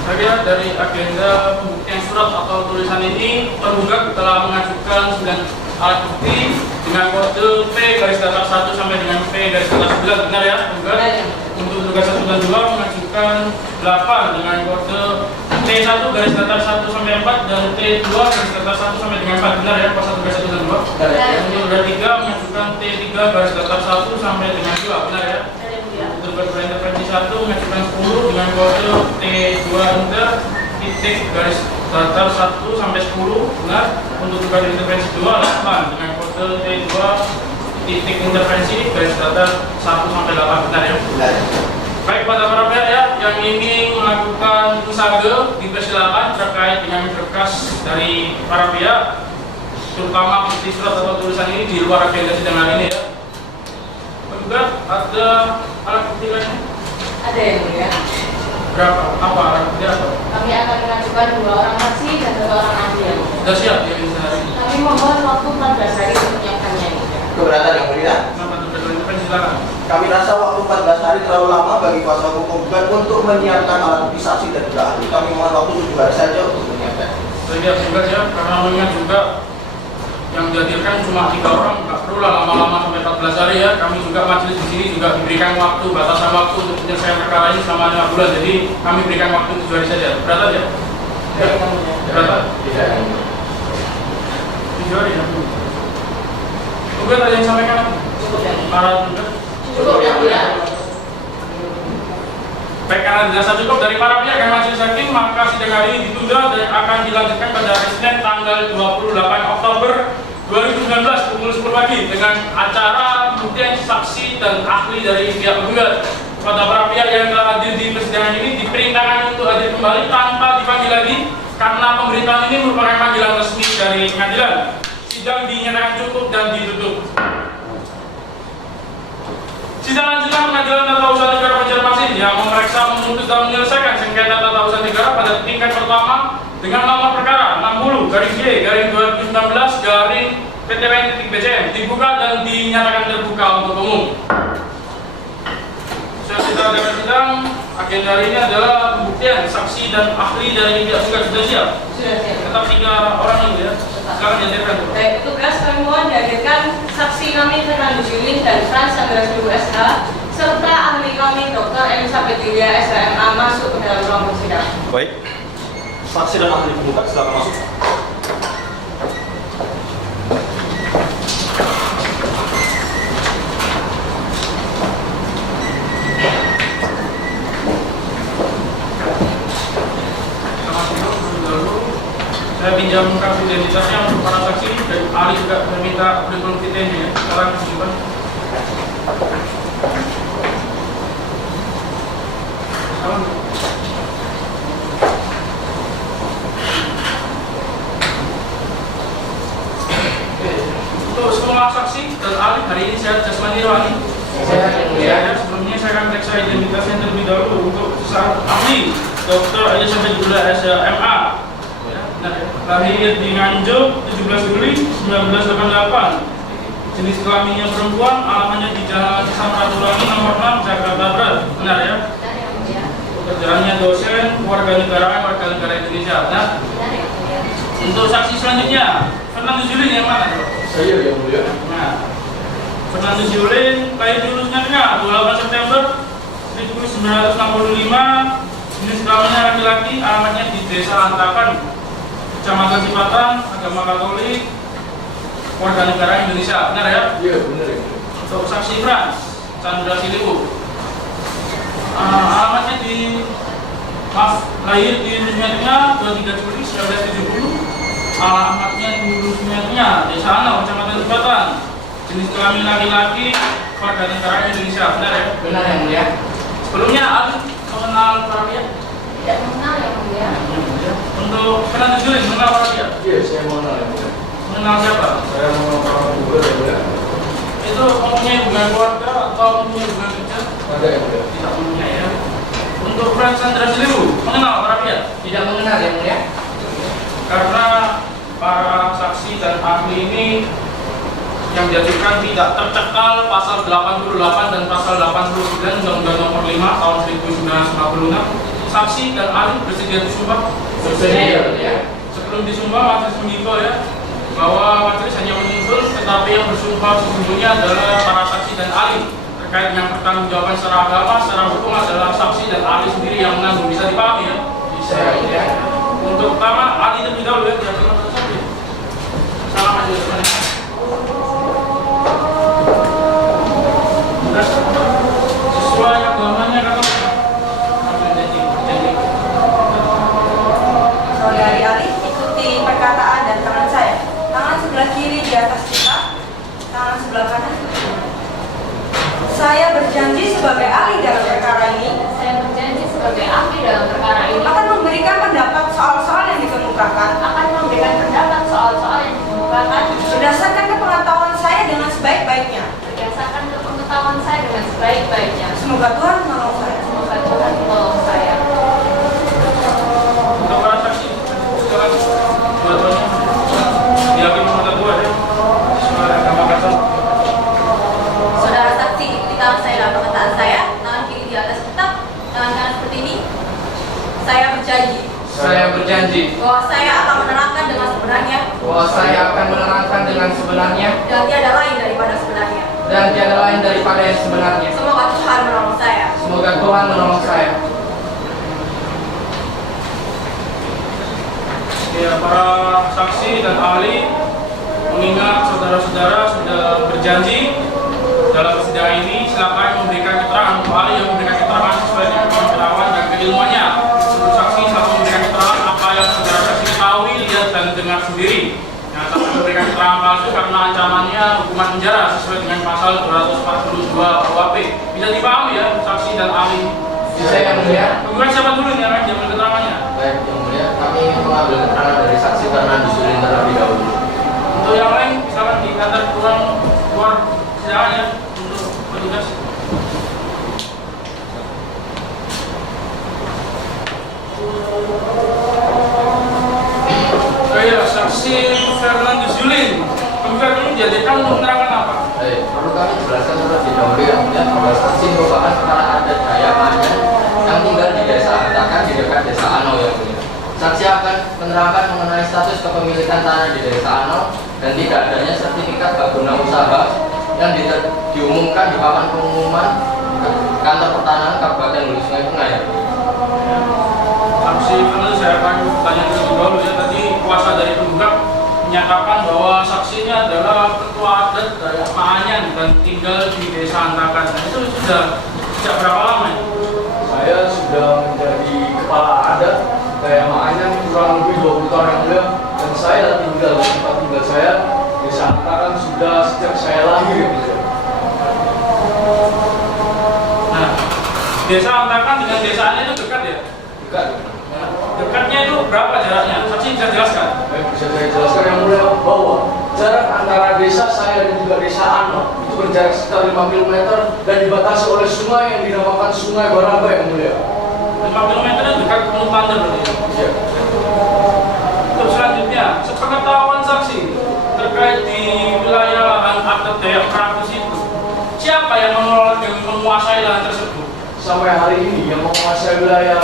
Dari dari agenda pembuktian surat atau tulisan ini, tergugat telah mengajukan 9 alat bukti dengan kode P garis datar 1 sampai dengan P garis datar 9, benar ya? Untuk tugas 1 dan 2 mengajukan 8 dengan kode T1 garis datar 1 sampai 4 dan T2 garis datar 1 sampai dengan 4, benar ya? Pas tugas 1 dan 2. Untuk tugas 3 mengajukan T3 garis datar 1 sampai dengan 2, benar ya? Untuk tugas intervensi 1 mengajukan 10 dengan kode T2 inter titik garis datar 1 sampai 10, benar. Untuk tugas intervensi 2 8 dengan kode T2 titik intervensi garis datar 1 sampai 8, benar ya? Benar. Baik, pada para pihak ya yang ingin melakukan usage dipersilakan terkait dengan berkas dari para pihak, terutama bukti surat atau tulisan ini di luar agenda sidang hari ini ya. Juga ada alat bukti lainnya? Ada yang mulia. Berapa? Apa alat bukti apa? Kami akan mengajukan 2 orang saksi dan 1 orang ahli. Sudah siap ya ini hari ini? Kami mohon waktu 14 hari untuk menyiapkannya. Keberatan yang mulia. Kenapa tugas intervensi silakan? Kami rasa waktu 14 hari terlalu lama bagi kuasa hukum gugat untuk menyiapkan alat bukti saksi dan juga ahli. Kami mohon waktu 7 hari saja untuk menyiapkan. Saya juga ya, karena mengingat juga yang dihadirkan cuma 3 orang, nggak perlu lah lama-lama sampai 14 hari ya. Kami juga majelis di sini juga diberikan waktu, batasan waktu untuk penyelesaian perkara ini selama 5 bulan. Jadi kami berikan waktu 7 hari saja. Beratan ya? Beratan? Tidak. 7 hari ya. Juga tadi yang sampaikan para juga. Cukup yang mulia. Baik, karena dirasa cukup dari para pihak yang majelis hakim, maka sidang hari ini ditunda dan akan dilanjutkan pada hari Senin tanggal 28 Oktober 2019 pukul 10 pagi dengan acara pembuktian saksi dan ahli dari pihak penggugat. Pada para pihak yang telah hadir di persidangan ini diperintahkan untuk hadir kembali tanpa dipanggil lagi karena pemberitahuan ini merupakan panggilan resmi dari pengadilan. Sidang dinyatakan cukup dan ditutup. Sidang lanjutan Pengadilan Tata Usaha Negara Banjarmasin yang memeriksa, memutus dan menyelesaikan sengketa tata usaha negara pada tingkat pertama dengan nomor perkara 60/G/2019/PTWN.BCM dibuka dan dinyatakan terbuka untuk umum. Kita dalam sidang agenda hari ini adalah pembuktian saksi dan ahli dari pihak penggugat. Sudah siap? Sudah siap. Tetap 3 orang itu ya. Sekarang dihadirkan. Baik, petugas kami mohon dihadirkan saksi kami Fernando Julin dan Frans Andreas SH serta ahli kami Dr. Elizabeth Julia SHMA masuk ke dalam ruang sidang. Baik. Saksi dan ahli penggugat silakan masuk. Saya pinjam kartu identitasnya untuk para saksi dan ahli juga meminta kurikulum kita-nya ya. Sekarang simpan. Untuk semua saksi dan ahli hari ini sehat jasmani rohani. Ya, sebelumnya saya akan periksa identitasnya terlebih dahulu. Untuk seorang ahli Dr. Elizabeth Julia SHMA. Lahir di Nganjuk 17 Juli 1988. Jenis kelaminnya perempuan, alamatnya di Jalan Samratulangi nomor 6 Jakarta Barat. Benar ya? Pekerjaannya dosen, warga negara Indonesia. Nah, untuk saksi selanjutnya, Fernando Julin yang mana? Saya yang mulia. Nah, Fernando Julin lahir di Lusnyarnya 28 September 1965. Jenis kelaminnya laki-laki, alamatnya di Desa Antakan, Kecamatan Cipatan, agama Katolik, warga negara Indonesia. Benar ya? Iya, benar ya. Untuk saksi Frans Chandra Siliwu, alamatnya lahir di Lusnyarnya 23 Juli 1970. Alamatnya di Lusnyarnya, Desa Anau, Kecamatan Cipatan. Jenis kelamin laki-laki, warga negara Indonesia. Benar ya? Benar yang mulia. Sebelumnya Alif mengenal para pihak? Tidak mengenal yang mulia. Untuk Fernando Julin mengenal para pihak? Iya, saya mengenal yang mulia. Mengenal siapa? Saya mengenal para penggugat yang mulia. Itu mempunyai hubungan keluarga atau mempunyai hubungan kerja? Ada yang mulia. Tidak mempunyai ya. Untuk Frans Chandra Siliwu mengenal para pihak? Tidak mengenal yang mulia. Karena para saksi dan ahli ini yang diajukan tidak tercekal pasal 88 dan pasal 89 Undang-Undang Nomor 5 Tahun 1956. Saksi dan ahli bersedia disumpah? Bersedia ya. Sebelum disumpah majelis menghimbau ya bahwa majelis hanya menuntut, tetapi yang bersumpah sesungguhnya adalah para saksi dan ahli. Terkait dengan pertanggungjawaban secara agama, secara hukum adalah saksi dan ahli sendiri yang menanggung. Bisa dipahami ya? Bisa ya. Untuk pertama, ahli terlebih dahulu ya, biar teman-teman saja. Salam majelis menikah. Sesuai agamanya kata Saudari Ali, ikuti perkataan dan tangan saya. Tangan sebelah kiri di atas kitab, tangan sebelah kanan. Saya berjanji sebagai ahli dalam perkara ini Saya berjanji sebagai ahli dalam perkara ini akan memberikan pendapat soal-soal yang dikemukakan akan memberikan pendapat soal-soal yang dikemukakan berdasarkan kepengetahuan saya dengan sebaik-baiknya. berdasarkan kepengetahuan saya dengan sebaik-baiknya. Semoga Tuhan menolong saya. Semoga Tuhan menolong saya. untuk para saksi, silakan dua-duanya diyakini mata dua ya. Sesuai agama kata. Saudara saksi, ikuti tangan saya dalam perkataan saya, tangan kiri di atas kitab, tangan kanan seperti ini. Saya berjanji Saya berjanji bahwa saya akan menerangkan dengan sebenarnya bahwa saya akan menerangkan dengan sebenarnya dan tiada lain daripada sebenarnya. dan tiada lain daripada yang sebenarnya. Semoga Tuhan menolong saya. Semoga Tuhan menolong saya. Ya, para saksi dan ahli mengingat saudara-saudara sudah berjanji dalam persidangan ini, silakan memberikan keterangan untuk ahli yang memberikan keterangan sesuai dengan pengetahuan dan keilmuannya. Untuk saksi satu memberikan keterangan apa yang saudara saksi ketahui, lihat dan dengar sendiri. Yang satu memberikan keterangan palsu karena ancamannya hukuman penjara sesuai dengan pasal 242 KUHP. Bisa dipahami ya saksi dan ahli. Bisa yang mulia? Kemudian siapa dulu nih yang jamil keterangannya? Baik, yang mulia, kami mengambil keterangan dari saksi karena disuruh terlebih dahulu. Untuk yang lain, silakan diantar keluar silakan ya untuk petugas. Ya, saksi Fernandus Yulin. Kemudian ini dijadikan untuk menerangkan apa? Baik, perlu kami jelaskan terlebih dahulu yang mulia bahwa saksi merupakan kepala adat Dayak Manyan yang tinggal di desa Antakan di dekat desa Ano yang mulia. Saksi akan menerangkan mengenai status kepemilikan tanah di desa Ano dan tidak adanya sertifikat hak guna usaha yang diumumkan di papan pengumuman kantor pertanahan Kabupaten Hulu Sungai Tengah ya. Saksi Fernandus, saya akan tanya terlebih dahulu ya. Tadi kuasa dari penggugat menyatakan bahwa saksinya adalah ketua adat Dayak Manyan dan tinggal di desa Antakan. Nah, itu sudah sejak berapa lama ya? Saya sudah menjadi kepala adat Dayak Manyan kurang lebih 20 tahun yang mulia, dan saya tinggal di tempat tinggal saya di Antakan sudah sejak saya lahir ya mulia. Nah, desa Antakan dengan desanya itu dekat ya? Dekat. Dekatnya itu berapa jaraknya? Saksi bisa jelaskan? Baik, bisa saya jelaskan yang mulia bahwa jarak antara desa saya dan juga desa Ano itu berjarak sekitar 5 km dan dibatasi oleh sungai yang dinamakan Sungai Baraba yang mulia. 5 km itu dekat Gunung Pandan berarti ya? Iya. Terus selanjutnya, sepengetahuan saksi terkait di wilayah lahan adat Dayak Prakus itu, siapa yang mengelola dan menguasai lahan tersebut? Sampai hari ini yang menguasai wilayah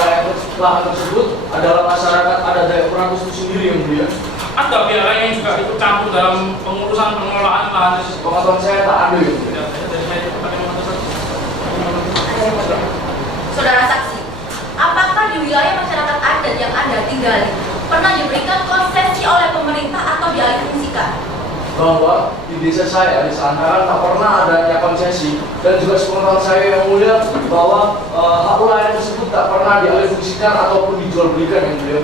lahan tersebut adalah masyarakat adat Dayak Prakus itu sendiri yang mulia. Ada pihak lain yang juga ikut campur dalam pengurusan pengelolaan lahan tersebut? Pengetahuan saya tak ada yang mulia. Saudara saksi, apakah di wilayah masyarakat adat yang Anda tinggali pernah diberikan konsesi oleh pemerintah atau dialihfungsikan? Bahwa di desa saya, di Antakan tak pernah adanya konsesi, dan juga sepengetahuan saya yang mulia bahwa hak wilayah tersebut tak pernah dialihfungsikan ataupun dijual belikan yang mulia.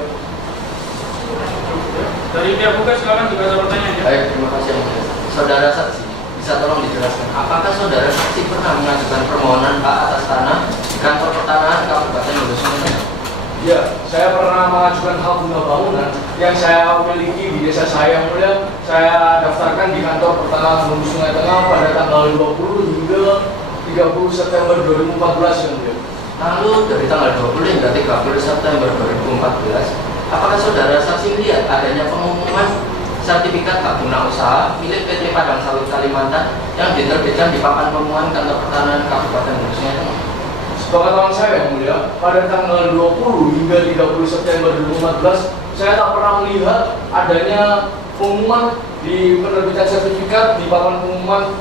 Dari pihak buka silakan juga ada pertanyaan ya. Baik, terima kasih yang mulia. Saudara saksi, bisa tolong dijelaskan apakah saudara saksi pernah mengajukan permohonan hak atas tanah di kantor pertanahan Kabupaten Hulu Sungai Tengah? Ya, saya pernah mengajukan hak guna bangunan yang saya miliki di desa saya yang mulia. Saya daftarkan di kantor pertanahan Hulu Sungai Tengah pada tanggal 20 hingga 30 September 2014 yang mulia. Lalu dari tanggal 20 hingga 30 September 2014, apakah saudara saksi melihat adanya pengumuman sertifikat hak guna usaha milik PT Padang Sawit Kalimantan yang diterbitkan di papan pengumuman kantor pertanahan Kabupaten Hulu Sungai Tengah? Sepengetahuan saya yang mulia, pada tanggal 20 hingga 30 September 2014, saya tak pernah melihat adanya pengumuman di penerbitan sertifikat di papan pengumuman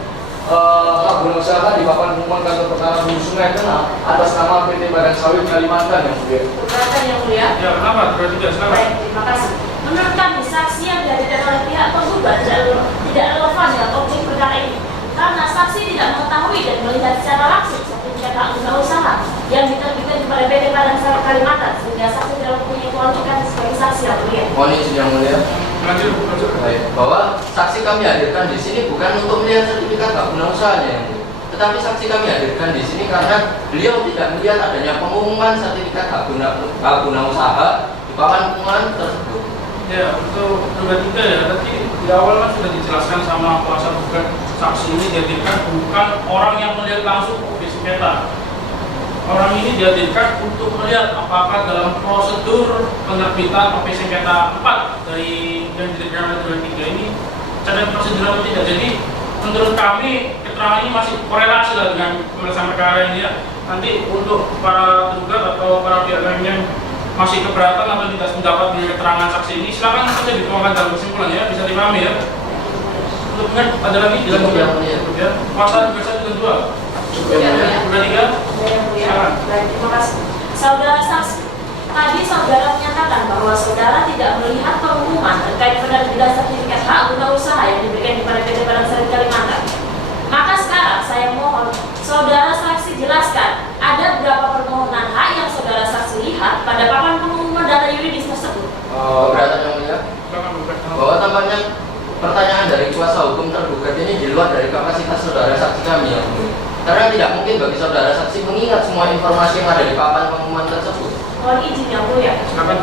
hak guna usaha di papan pengumuman kantor pertanahan Hulu Sungai Tengah atas nama PT Badan Sawit Kalimantan yang mulia. Keberatan yang mulia. Ya, kenapa? Berarti tidak silakan. Baik, terima kasih. Menurut kami, saksi yang dihadirkan oleh pihak penggugat tidak relevan dengan objek perkara ini. Karena saksi tidak mengetahui dan melihat secara langsung sertifikat hak guna usaha yang diterbitkan kepada PT Badan Sawit Kalimantan, sehingga saksi tidak mempunyai kualifikasi sebagai saksi yang mulia. Mohon izin yang mulia. Lanjut. Baik, bahwa saksi kami hadirkan di sini bukan untuk melihat sertifikat hak guna usahanya yang mulia, tetapi saksi kami hadirkan di sini karena beliau tidak melihat adanya pengumuman sertifikat hak guna usaha di papan pengumuman tersebut. Ya, untuk juga tidak ya, tadi di awal kan sudah dijelaskan sama kuasa gugat, saksi ini dihadirkan bukan orang yang melihat langsung objek sengketa. Orang ini dihadirkan untuk melihat apakah dalam prosedur penerbitan objek sengketa 4 dari yang dihadirkan oleh 23 ini ada prosedur atau tidak. Jadi menurut kami keterangan ini masih korelasi lah dengan pemeriksaan perkara ini ya. Nanti untuk para tergugat atau para pihak lain yang masih keberatan atau tidak mendapat dengan keterangan saksi ini, silakan saja dituangkan dalam kesimpulan ya, bisa dipahami ya. Untuk ada lagi dilanjutkan ya. Kuasa juga satu dan dua. Sudah tiga. Baik, terima kasih. Saudara saksi, tadi saudara menyatakan bahwa saudara tidak melihat pengumuman terkait penerbitan sertifikat hak guna usaha yang diberikan kepada PT Badan Sawit Kalimantan. Maka sekarang saya mohon saudara saksi jelaskan ada berapa permohonan hak yang saudara saksi lihat pada papan pengumuman data yuridis tersebut. Keberatan yang mulia. Bahwa tampaknya pertanyaan dari kuasa hukum tergugat ini di luar dari kapasitas saudara saksi kami yang mulia. Karena tidak mungkin bagi saudara saksi mengingat semua informasi yang ada di papan pengumuman tersebut. Mohon izin yang mulia.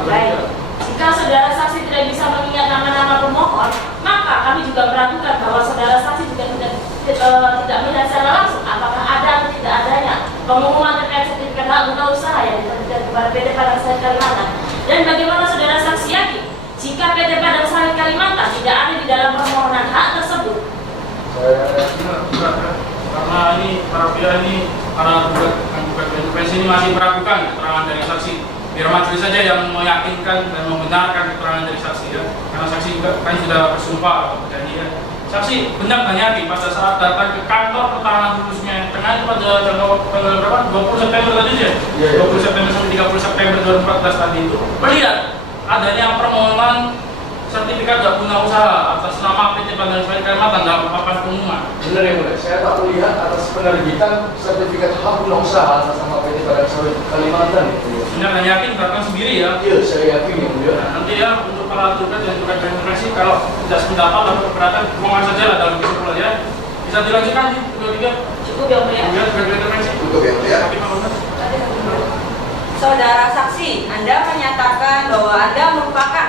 Baik. Jika saudara saksi tidak bisa mengingat nama-nama pemohon, maka kami juga meragukan bahwa saudara saksi juga tidak melihat secara langsung apakah ada atau tidak adanya pengumuman terkait sertifikat hak guna usaha yang diterbitkan kepada PT Badan Sawit Kalimantan. Dan bagaimana saudara saksi yakin jika PT Badan Sawit Kalimantan tidak ada di dalam permohonan hak tersebut? Karena ini para pihak ini, para gugat ini masih meragukan keterangan dari saksi. Biar majelis saja yang meyakinkan dan membenarkan keterangan dari saksi ya. Karena saksi juga kan sudah bersumpah atau berjanji ya. Saksi benar dan yakin pada saat datang ke kantor pertahanan Hulu Sungai Tengah itu pada tanggal berapa? 20 September tadi ya? 20 September sampai 30 September 2014 tadi itu melihat adanya permohonan sertifikat hak guna usaha atas nama PT Badan Sawit Kalimantan dalam papan pengumuman. Benar ya mulia, saya tak melihat atas penerbitan sertifikat hak guna usaha atas nama PT Badan Sawit Kalimantan itu. Benar dan yakin datang sendiri ya? Iya, saya yakin ya mulia. Nah, nanti ya untuk para tergugat dan juga informasi kalau tidak sependapat atau keberatan mohon saja lah dalam kesimpulan ya. Bisa dilanjutkan nih, tiga. Cukup yang mulia. Ya, juga intervensi. Cukup yang mulia. Saudara saksi, Anda menyatakan bahwa Anda merupakan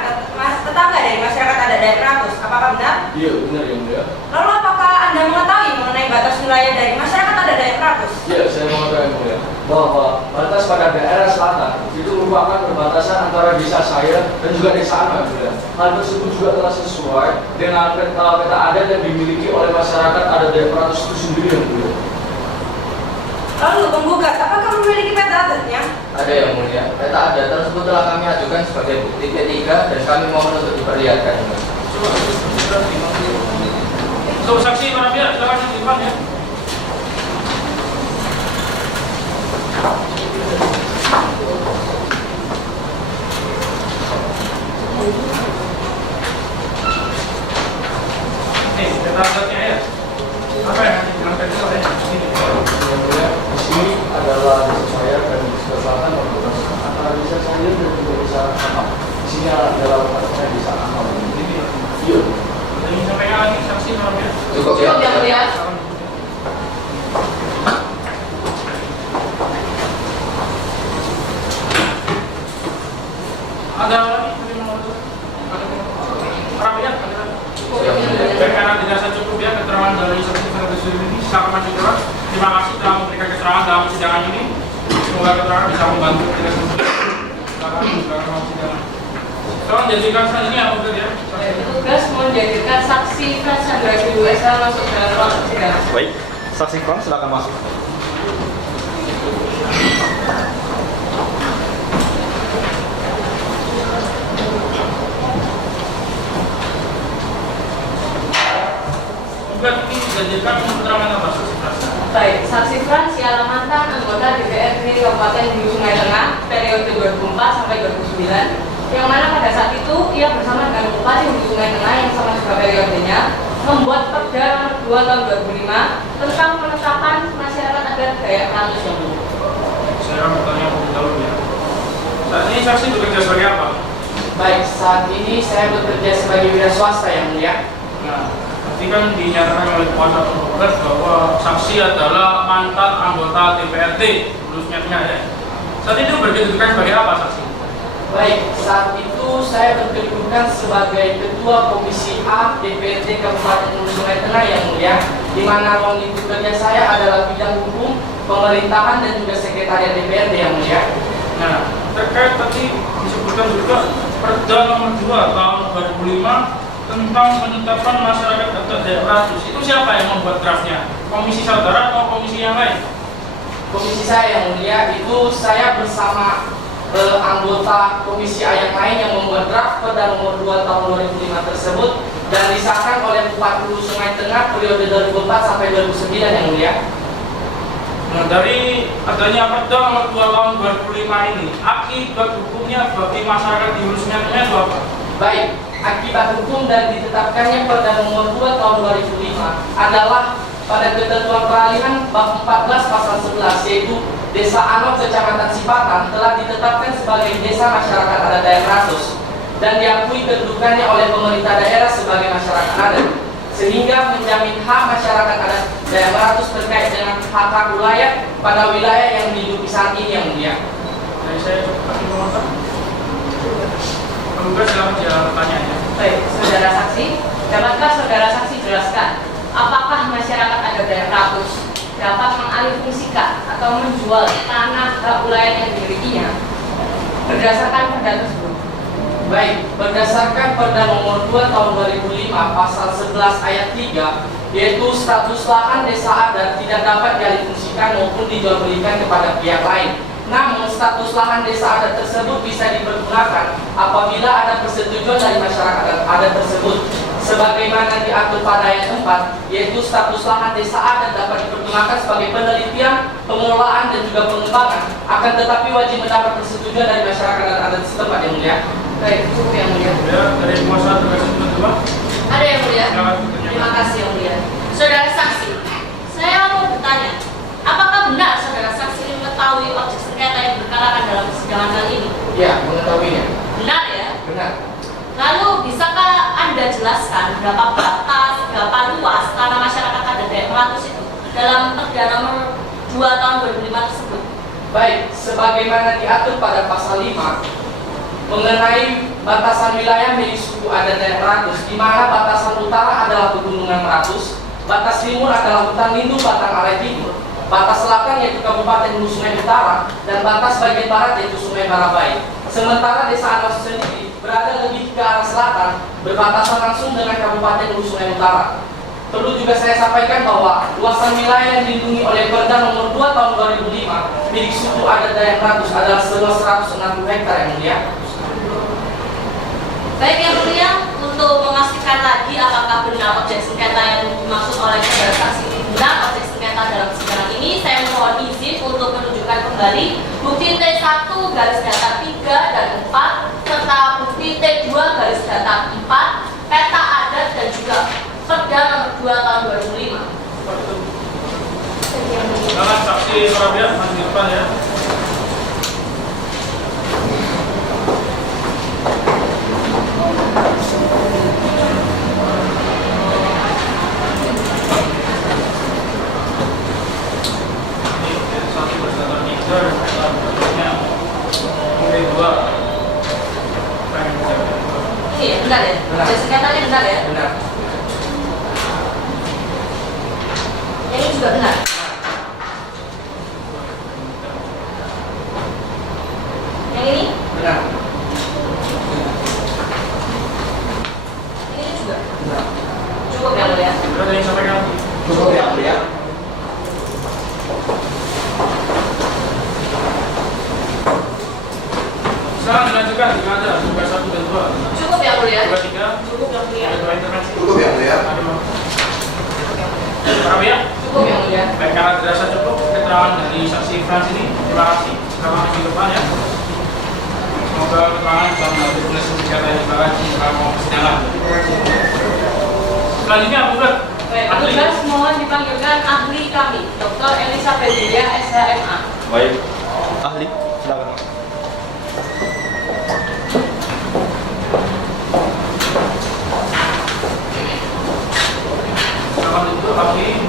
tetangga dari masyarakat adat daerah Ratus. Apakah benar? Iya, benar ya mulia. Lalu apakah Anda mengetahui mengenai batas wilayah dari masyarakat adat daerah Ratus? Iya, saya mengetahui mulia bahwa batas pada daerah selatan itu merupakan perbatasan antara desa saya dan juga desa Ana mulia. Hal tersebut juga telah sesuai dengan peta adat yang dimiliki oleh masyarakat adat daerah Ratus itu sendiri ya mulia. Lalu penggugat, apakah memiliki peta adatnya? Ada yang mulia. Peta adat tersebut telah kami ajukan sebagai bukti P3 dan kami mohon untuk diperlihatkan. Untuk saksi para pihak silakan di depan ya. Nih, peta adatnya ya. Apa yang dijelaskan itu ya? Yang mulia, di sini adalah desa saya dan di sebelah selatan perbatasan antara desa saya dan juga desa Ana. Di sini adalah perbatasan desa Ana. Iya. Jadi sampaikan lagi saksi para pihak. Cukup ya. Cukup yang mulia. Ada lagi para pihak ada. Baik, karena dirasa cukup ya keterangan dari saksi Ferguson ini, silakan maju ke depan. Terima kasih telah memberikan keterangan dalam persidangan ini. Semoga keterangan bisa membantu kita semua. Silakan dalam persidangan. Tolong jadikan selanjutnya apa ya? Tugas menjadikan saksi Chandra SL masuk dalam ruang persidangan. Baik, saksi Frank silakan masuk. tergugat ini dijadikan keterangan apa saksi Frans? Baik, saksi Frans ialah mantan anggota DPRD Kabupaten Hulu Sungai Tengah periode 2004 sampai 2009, yang mana pada saat itu ia bersama dengan Bupati Hulu Sungai Tengah yang sama juga periodenya membuat Perda nomor 2 tahun 2005 tentang penetapan masyarakat adat Dayak Rangus yang dulu. Saya bertanya lebih dahulu ya. Saat ini saksi bekerja sebagai apa? Baik, saat ini saya bekerja sebagai wira swasta yang mulia. Nah, nanti kan dinyatakan oleh kuasa tergugat bahwa saksi adalah mantan anggota DPRD Hulu Sungai Tengah ya. Saat itu berkedudukan sebagai apa saksi? Baik, saat itu saya berkedudukan sebagai Ketua Komisi A DPRD Kabupaten Hulu Sungai Tengah yang mulia, di mana ruang lingkup kerja saya adalah bidang hukum, pemerintahan dan juga sekretariat DPRD yang mulia. Nah, terkait tadi disebutkan juga Perda nomor 2 tahun 2005 tentang penetapan masyarakat adat Dayak Rangus. Itu siapa yang membuat draftnya? Komisi saudara atau komisi yang lain? Komisi saya yang mulia itu saya bersama anggota komisi A yang lain yang membuat draft Perda nomor 2 tahun 2005 tersebut dan disahkan oleh Bupati Hulu Sungai Tengah periode 2004 sampai 2009 yang mulia. Nah, dari adanya Perda nomor 2 tahun 2005 ini, akibat hukumnya bagi masyarakat di Hulu Sungai Tengah itu apa? Baik, akibat hukum dan ditetapkannya Perda nomor 2 tahun 2005 adalah pada ketentuan peralihan bab 14 pasal 11 yaitu Desa Anot Kecamatan Sipatan telah ditetapkan sebagai desa masyarakat adat Dayak Rangus dan diakui kedudukannya oleh pemerintah daerah sebagai masyarakat adat, sehingga menjamin hak masyarakat adat Dayak Rangus terkait dengan hak wilayah pada wilayah yang dihidupi saat ini yang mulia. Jadi saya kasih penonton. Tergugat silakan pertanyaannya. Baik, saudara saksi, dapatkah saudara saksi jelaskan apakah masyarakat adat Dayak Rangus dapat mengalihfungsikan atau menjual tanah hak wilayah yang dimilikinya berdasarkan perda tersebut? Baik, berdasarkan Perda nomor 2 tahun 2005 pasal 11 ayat 3 yaitu status lahan desa adat tidak dapat dialihfungsikan maupun dijual belikan kepada pihak lain. Namun status lahan desa adat tersebut bisa dipergunakan apabila ada persetujuan dari masyarakat adat tersebut. Sebagaimana diatur pada ayat 4, yaitu status lahan desa adat dapat dipergunakan sebagai penelitian, pengelolaan dan juga pengembangan. Akan tetapi wajib mendapat persetujuan dari masyarakat adat setempat yang mulia. Baik, cukup yang mulia. Ya, dari kuasa terkasih kedua. Ada yang mulia? Silakan bertanya. Terima kasih yang mulia. Saudara saksi, saya mau bertanya, apakah benar saudara saksi mengetahui objek sengketa yang berkalakan dalam persidangan kali ini? Ya, mengetahuinya. Benar ya? Benar. Lalu bisakah Anda jelaskan berapa batas, berapa luas tanah masyarakat adat Dayak Rangus itu dalam Perda nomor 2 tahun 2005 tersebut? Baik, sebagaimana diatur pada pasal 5 mengenai batasan wilayah milik suku adat Dayak Rangus, di mana batasan utara adalah Pegunungan Meratus, batas timur adalah hutan lindung Batang Arai Timur, batas selatan yaitu Kabupaten Hulu Sungai Utara, dan batas bagian barat yaitu Sungai Marabai. Sementara Desa Anot sendiri berada lebih ke arah selatan, berbatasan langsung dengan Kabupaten Hulu Sungai Utara. Perlu juga saya sampaikan bahwa luasan wilayah yang dilindungi oleh Perda nomor 2 tahun 2005 milik suku adat Dayak Rangus adalah seluas 160 hektar yang mulia. Baik yang mulia, untuk memastikan lagi apakah benar objek sengketa yang dimaksud oleh saudara saksi ini benar objek sengketa dalam persidangan ini, saya mohon izin untuk menunjukkan kembali bukti T1 garis datar 3 dan 4 serta bukti T2 garis datar 4, peta adat dan juga Perda nomor 2 tahun 2005. Silakan saksi Surabaya, maju di depan ya. Iya, benar ya? Benar. Objek sengketanya benar ya? Benar. Yang ini juga benar? Yang ini? Benar. Ini juga? Benar. Cukup yang mulia? Sudah ada yang sampaikan lagi? Cukup yang mulia. Silakan dilanjutkan jika ada tugas 1 dan 2. Cukup yang mulia? Tugas 3 Karena dirasa cukup keterangan dari saksi Frans ini. Terima kasih. Selamat di depan ya. Semoga keterangan bisa membantu proses senjata yang dibahas di dalam persidangan. Selanjutnya, Bukan. Petugas mohon dipanggilkan ahli kami, Dr. Elizabeth Julia, SHMA. Baik, ahli, silakan. Silakan untuk ahli.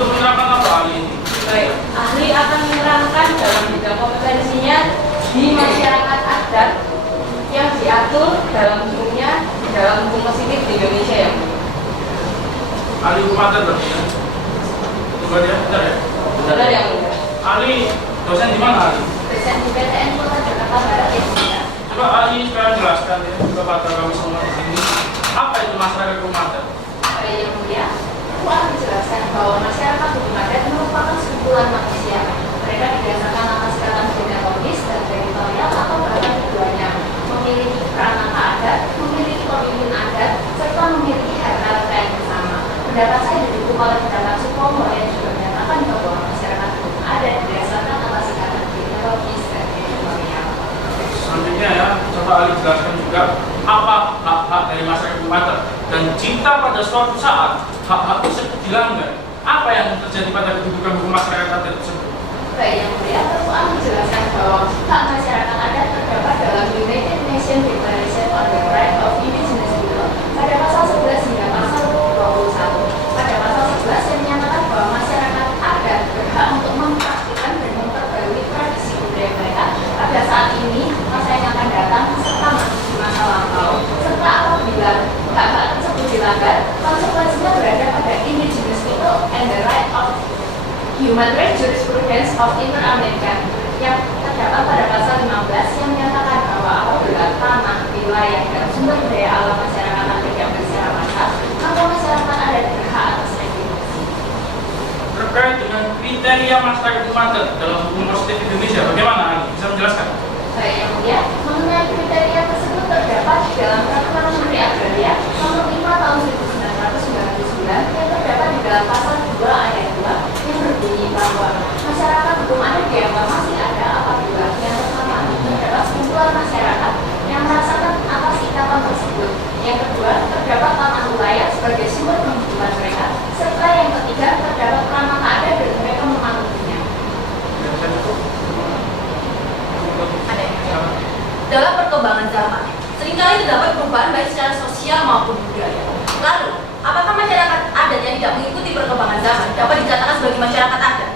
Untuk menerangkan apa ahli ini? Baik, ahli akan menerangkan dalam bidang kompetensinya di masyarakat adat yang diatur dalam hukumnya dalam hukum positif di Indonesia ya. Ahli hukum adat berarti ya? Betul ya? Benar ya? Benar ya, Bunda? Ahli dosen di mana ahli? Dosen di PTN Kota Jakarta Barat ya, Bunda. Coba ahli sekarang jelaskan ya kepada kami semua di sini. Apa itu masyarakat hukum adat? Baik, yang mulia, aku akan menjelaskan bahwa masyarakat hukum adat merupakan sekumpulan manusia. Mereka didasarkan atas kata genealogis dan teritorial atau bahkan keduanya, memiliki kerangka adat, memiliki pemimpin adat, serta memiliki harta yang bersama. Pendapat saya didukung oleh pendapat Supomo yang juga menyatakan bahwa masyarakat hukum adat didasarkan atas ikatan genealogis dan teritorial. Selanjutnya ya, coba ahli jelaskan juga apa hak-hak dari masyarakat hukum adat, dan jika pada suatu saat hak-hak tersebut dilanggar, apa yang terjadi pada kedudukan hukum masyarakat adat tersebut? Baik, yang mulia, perlu aku menjelaskan bahwa hak masyarakat adat terdapat dalam United Nations Declaration on the Right of Indigenous People pada pasal 11 hingga pasal 21. Pada pasal 11 yang menyatakan bahwa masyarakat adat berhak untuk mempraktikkan dan memperbarui tradisi budaya mereka pada saat ini, masa yang akan datang, serta di masa lampau. Serta apabila hak-hak tersebut dilanggar, konsekuensinya berada pada indigenous people and the right of Human Rights Jurisprudence of Inter-American yang terdapat pada pasal 15 yang menyatakan bahwa apabila tanah, wilayah, dan sumber daya alam masyarakat adat diambil secara massal, maka masyarakat adat berhak atas restitusi. Terkait dengan kriteria masyarakat hukum adat dalam hukum positif Indonesia, bagaimana ahli? Bisa menjelaskan? Baik, yang mulia, mengenai kriteria tersebut terdapat di dalam Peraturan Menteri Agraria Nomor 5 Tahun 1999 yang terdapat di dalam pasal 2 ayat 2 yang berbunyi bahwa masyarakat hukum adat dianggap masih ada apabila yang pertama terdapat sekumpulan masyarakat yang merasakan atas ikatan tersebut. Yang kedua, terdapat tanah wilayah sebagai sumber penghidupan mereka, serta yang ketiga terdapat perangkat adat dan mereka mematuhinya. Dalam perkembangan zaman, seringkali terdapat perubahan baik secara sosial maupun budaya. Lalu, apakah masyarakat adat yang tidak mengikuti perkembangan zaman dapat dikatakan sebagai masyarakat adat?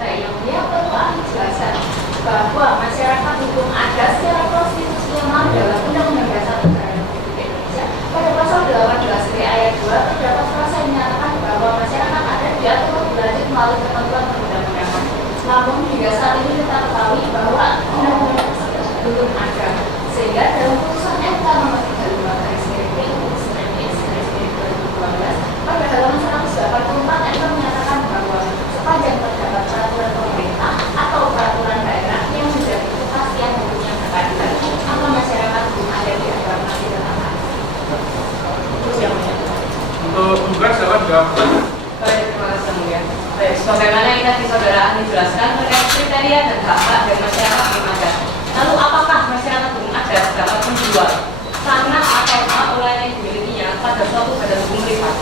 Baik, yang mulia perlu aku jelaskan bahwa masyarakat hukum adat secara konstitusi yang mengatur dalam Undang-Undang Dasar Negara Republik Indonesia pada pasal 18 ayat 2 terdapat frasa yang menyatakan bahwa masyarakat adat diatur lebih lanjut melalui ketentuan perundang-undangan. Namun hingga saat ini kita ketahui bahwa undang-undang tersebut belum ada, sehingga dalam putusan MK nomor 35/2012 pada halaman 184 MK menyatakan bahwa sepanjang terdapat peraturan pemerintah atau peraturan daerah yang menjadi kepastian hukum yang berkeadilan, maka masyarakat hukum adat dianggap masih tetap ada. Terus yang mulia. Untuk tugas dapat jawab pertanyaan. Baik, terima kasih yang mulia. Baik, sebagaimana yang tadi saudara ahli jelaskan terkait kriteria dan hak-hak dari masyarakat hukum adat. Lalu apakah masyarakat hukum adat dapat menjual tanah atau hak wilayah yang dimilikinya pada suatu badan hukum privat?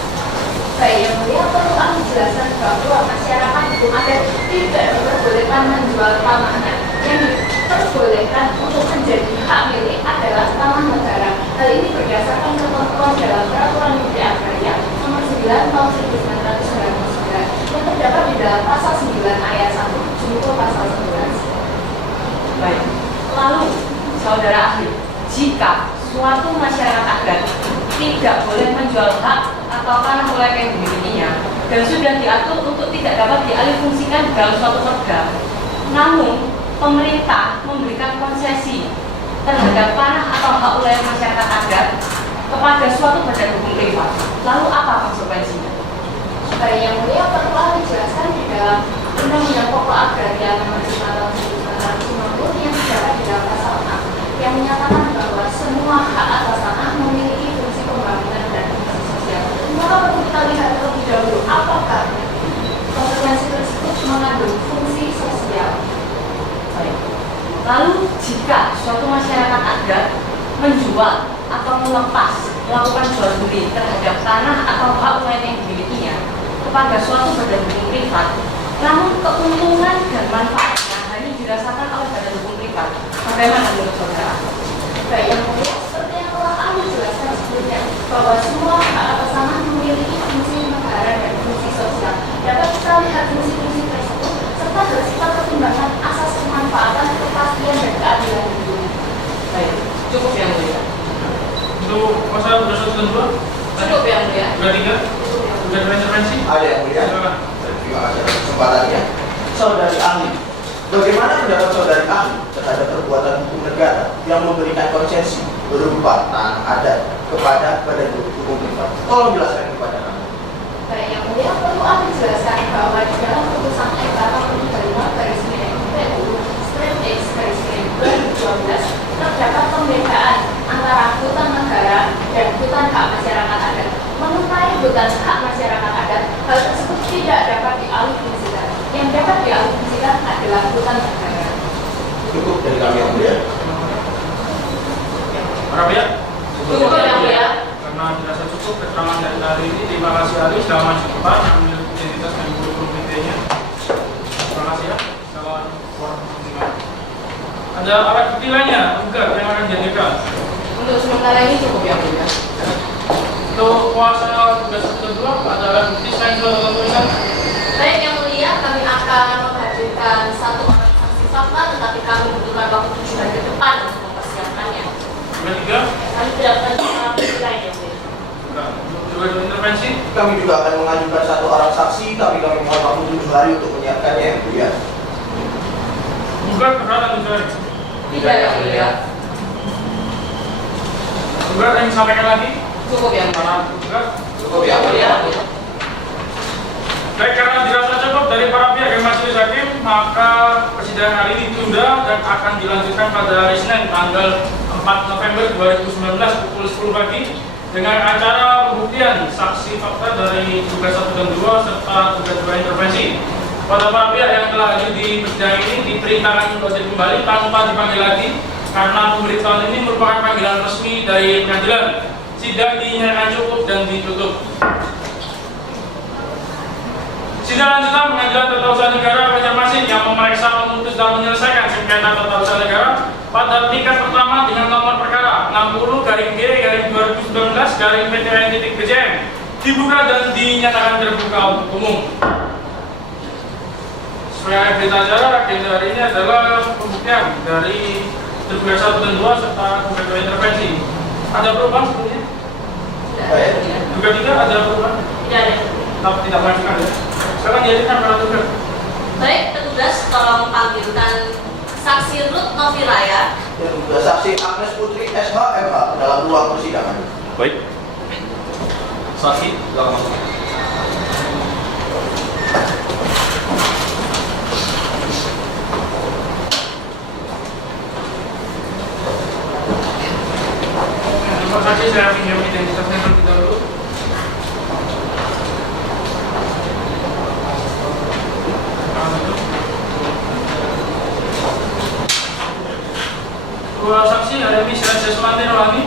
Baik, yang mulia, perlu kami jelaskan bahwa masyarakat hukum adat tidak diperbolehkan menjual tanahnya. Yang diperbolehkan untuk menjadi hak milik adalah tanah negara. Hal ini berdasarkan ketentuan dalam Peraturan Menteri Agraria Nomor 9 Tahun 1999 yang terdapat di dalam pasal 9 ayat 1 junto pasal 11. Baik. Lalu, saudara ahli, jika suatu masyarakat adat tidak boleh menjual hak atau tanah wilayah yang dimilikinya dan sudah diatur untuk tidak dapat dialihfungsikan dalam suatu perda, namun pemerintah memberikan konsesi terhadap tanah atau hak wilayah masyarakat adat kepada suatu badan hukum privat, lalu apa konsekuensinya? Baik, yang mulia, perlu dijelaskan di dalam Undang-Undang Pokok Agraria Nomor 5 Tahun 1950 yang terdapat di dalam pasal 6 yang menyatakan bahwa semua hak atas tanah memiliki fungsi pembangunan dan fungsi sosial. Maka maka perlu kita lihat terlebih dahulu apakah konsekuensi tersebut mengandung fungsi sosial. Baik. Lalu jika suatu masyarakat adat menjual atau melakukan jual beli terhadap tanah atau hak lain yang dimilikinya kepada suatu badan hukum privat, namun keuntungan dan manfaatnya hanya dirasakan oleh badan hukum privat, bagaimana menurut saudara? Baik, yang mulia, seperti yang telah kami jelaskan sebelumnya, bahwa semua hak atas tanah memiliki fungsi negara dan fungsi sosial. Dapat kita lihat fungsi-fungsi tersebut serta bersifat pertimbangan asas kemanfaatan, kepastian dan keadilan lingkungan. Baik, cukup yang mulia. Untuk pasal 21 Cukup yang mulia. 23 sudah ada intervensi. Ada yang mulia. Silakan. Terima kasih atas kesempatannya. Saudari ahli, bagaimana pendapat saudari ahli terhadap perbuatan hukum negara yang memberikan konsesi berupa tanah adat kepada badan hukum privat? Tolong jelaskan kepada kami. Baik, yang mulia, perlu kami jelaskan bahwa di dalam putusan MK nomor 35/X/2012 terdapat pembedaan antara hutan negara dan hutan hak masyarakat adat. Mengenai hutan hak masyarakat adat, hal tersebut tidak dapat dialihfungsikan. Yang dapat dialihfungsikan adalah hutan negara. Cukup dari kami yang mulia. Para pihak. Cukup yang mulia. Karena dirasa cukup keterangan dari hari ini, terima kasih ahli. Selamat maju ke depan ambil identitas dan kurikulum vitae-nya. Terima kasih ya. Salam warahmatullahi. Ada alat bukti lainnya enggak yang akan dihadirkan? Untuk sementara ini cukup yang mulia. Untuk kuasa tugas kedua ada alat bukti selain tulisan. Baik, yang mulia, kami akan menghadirkan satu orang saksi fakta, tetapi kami membutuhkan waktu 7 hari ke depan untuk mempersiapkannya. Yang tiga, Kami tidak menemukan alat bukti lain yang mulia. juga intervensi. Kami juga akan mengajukan satu orang saksi, tapi kami mohon waktu 7 hari untuk menyiapkannya yang mulia. Juga keberatan juga. Tidak yang mulia. Juga yang disampaikan lagi. Cukup yang mulia. Para juga. Cukup yang mulia. Baik, karena dirasa cukup dari para pihak yang majelis hakim, maka persidangan hari ini ditunda dan akan dilanjutkan pada hari Senin tanggal 4 November 2019 pukul 10 pagi dengan acara pembuktian saksi fakta dari tugas 1 dan 2 serta tugas 2 intervensi. Pada para pihak yang telah hadir di persidangan ini diperintahkan untuk hadir kembali tanpa dipanggil lagi karena pemberitahuan ini merupakan panggilan resmi dari pengadilan. Sidang dinyatakan cukup dan ditutup. Sidang lanjutan Pengadilan Tata Usaha Negara Banjarmasin yang memeriksa, memutus dan menyelesaikan sengketa tata usaha negara pada tingkat pertama dengan nomor perkara 60/G/2019/PTN.BCM dibuka dan dinyatakan terbuka untuk umum. Sebagai berita acara, agenda hari ini adalah pembuktian dari tugas 1 dan 2 serta tugas 2 intervensi. Ada perubahan sebelumnya? Baik. Juga tidak ada perubahan? Tidak ada. Tidak mengajukan ya? Sekarang dihadirkan para tugas. Baik, petugas tolong panggilkan saksi Ruth Noviraya. Dan juga saksi Agnes Putri SHMH dalam ruang persidangan. Baik. Saksi, silakan masuk. Terima kasih, saya pinjam identitasnya terlebih dahulu. Dua saksi ada ini Siraja Sumanti Nolani.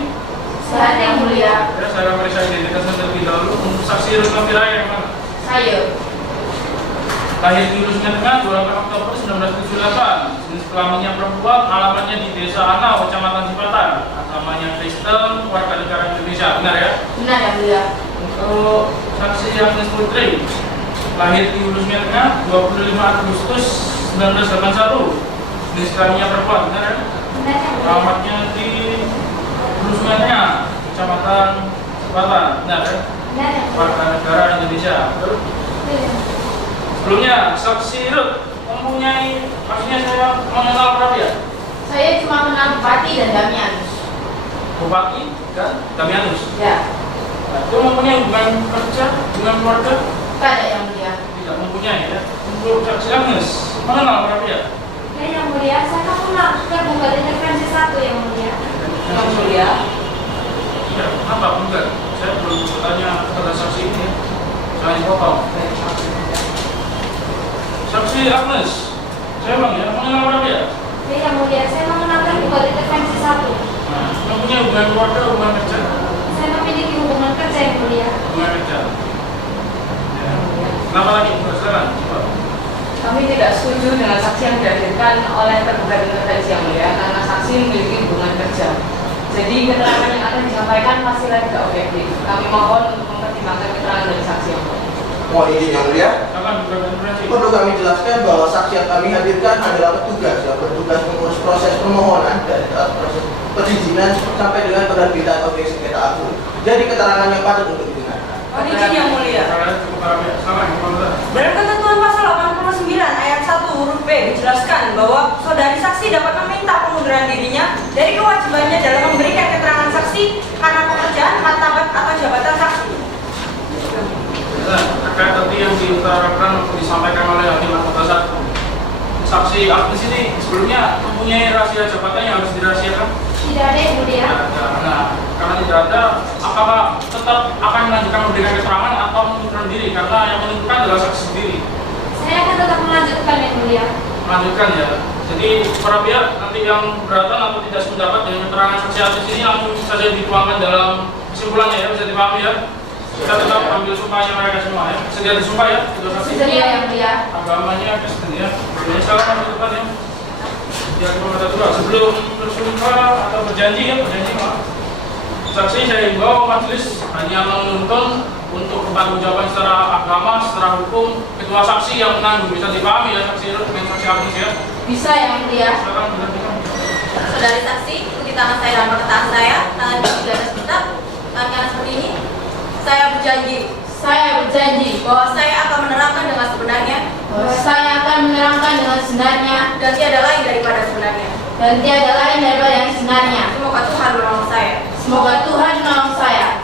Sehat yang mulia. Ya, saya periksa identitasnya terlebih dahulu. Untuk saksi Ruth Noviraya yang mana? Saya. Lahir di Lusnya Tengah 28 Oktober 1978. Jenis kelaminnya perempuan, alamatnya di Desa Anau, Kecamatan Cipatan. Agamanya Kristen, warga negara Indonesia. Benar ya? Benar yang mulia. Untuk saksi Agnes Putri, lahir di Lusnya Tengah 25 Agustus 1981. Jenis kelaminnya perempuan. Benar ya? Benar yang mulia. Alamatnya di Lusnya Tengah, Kecamatan Cipatan. Benar ya? Benar yang mulia. Warga negara Indonesia. Betul? Sebelumnya, saksi Ruth mempunyai, maksudnya saya mengenal berapa ya? Saya cuma kenal Bupati dan Damianus. Bupati dan Damianus. Ya. Itu mempunyai hubungan kerja dengan keluarga? Tidak ada yang mulia. Tidak mempunyai ya. Untuk saksi Agnes, mengenal berapa ya? Ya yang mulia, saya kenal Bupati intervensi 1 yang mulia. Yang mulia. Ya, apa enggak? saya belum bertanya kepada saksi ini. Jangan dipotong. Saksi Agnes, saya bang ya, mengenal orang ya? Ya, yang mulia, saya mengenalkan bukan intervensi 1. Nah, mempunyai hubungan keluarga, hubungan kerja? Saya memiliki hubungan kerja yang mulia. Hubungan kerja. Ya. Kenapa lagi? Silakan, coba. Kami tidak setuju dengan saksi yang dihadirkan oleh tergugat intervensi yang mulia karena saksi memiliki hubungan kerja. Jadi keterangan yang akan disampaikan pastilah tidak objektif. Kami mohon untuk mempertimbangkan keterangan dari saksi yang mulia. Mohon izin yang mulia. Silakan, tergugat intervensi. Perlu kami jelaskan bahwa saksi yang kami hadirkan adalah petugas yang bertugas mengurus proses permohonan dari proses perizinan sampai dengan penerbitan objek sengketa agung. Jadi keterangannya patut untuk didengarkan. Mohon izin yang mulia. Cukup harap ya. Silakan, Pak. Dalam ketentuan pasal 89 ayat 1 huruf B dijelaskan bahwa saudari saksi dapat meminta pengunduran dirinya dari kewajibannya dalam memberikan keterangan saksi karena pekerjaan, martabat atau jabatan saksi. Terkait tadi yang diutarakan atau disampaikan oleh Hakim Anggota 1, saksi Agnes ini sebelumnya mempunyai rahasia jabatan yang harus dirahasiakan? Tidak ada yang mulia. Tidak ada. Nah, karena tidak ada, apakah tetap akan melanjutkan memberikan keterangan atau mengundurkan diri? Karena yang menentukan adalah saksi sendiri. Saya akan tetap melanjutkan yang mulia. Melanjutkan ya. Jadi para pihak nanti yang keberatan atau tidak sependapat dengan keterangan saksi Agnes ini langsung saja dituangkan dalam kesimpulannya ya, bisa dipahami ya. Kita tetap ambil sumpahnya mereka semua ya. Sedia disumpah ya, itu saksi. Sedia yang mulia. Agamanya Kristen ya. Jadi silakan di depan ya. Ya, sebelum bersumpah atau berjanji ya, berjanji maaf. Saksi saya himbau majelis hanya menuntun untuk pertanggungjawaban secara agama, secara hukum. Kedua saksi yang menanggung bisa dipahami ya, saksi Ruth dan saksi Agnes ya. Bisa yang mulia. Silakan berhentikan. Saudari saksi, ikuti tangan saya dan perkataan saya. Tangan di atas kitab, tangan kanan seperti ini. Saya berjanji bahwa saya akan menerangkan dengan sebenarnya dan tiada lain daripada sebenarnya. Semoga Tuhan menolong saya.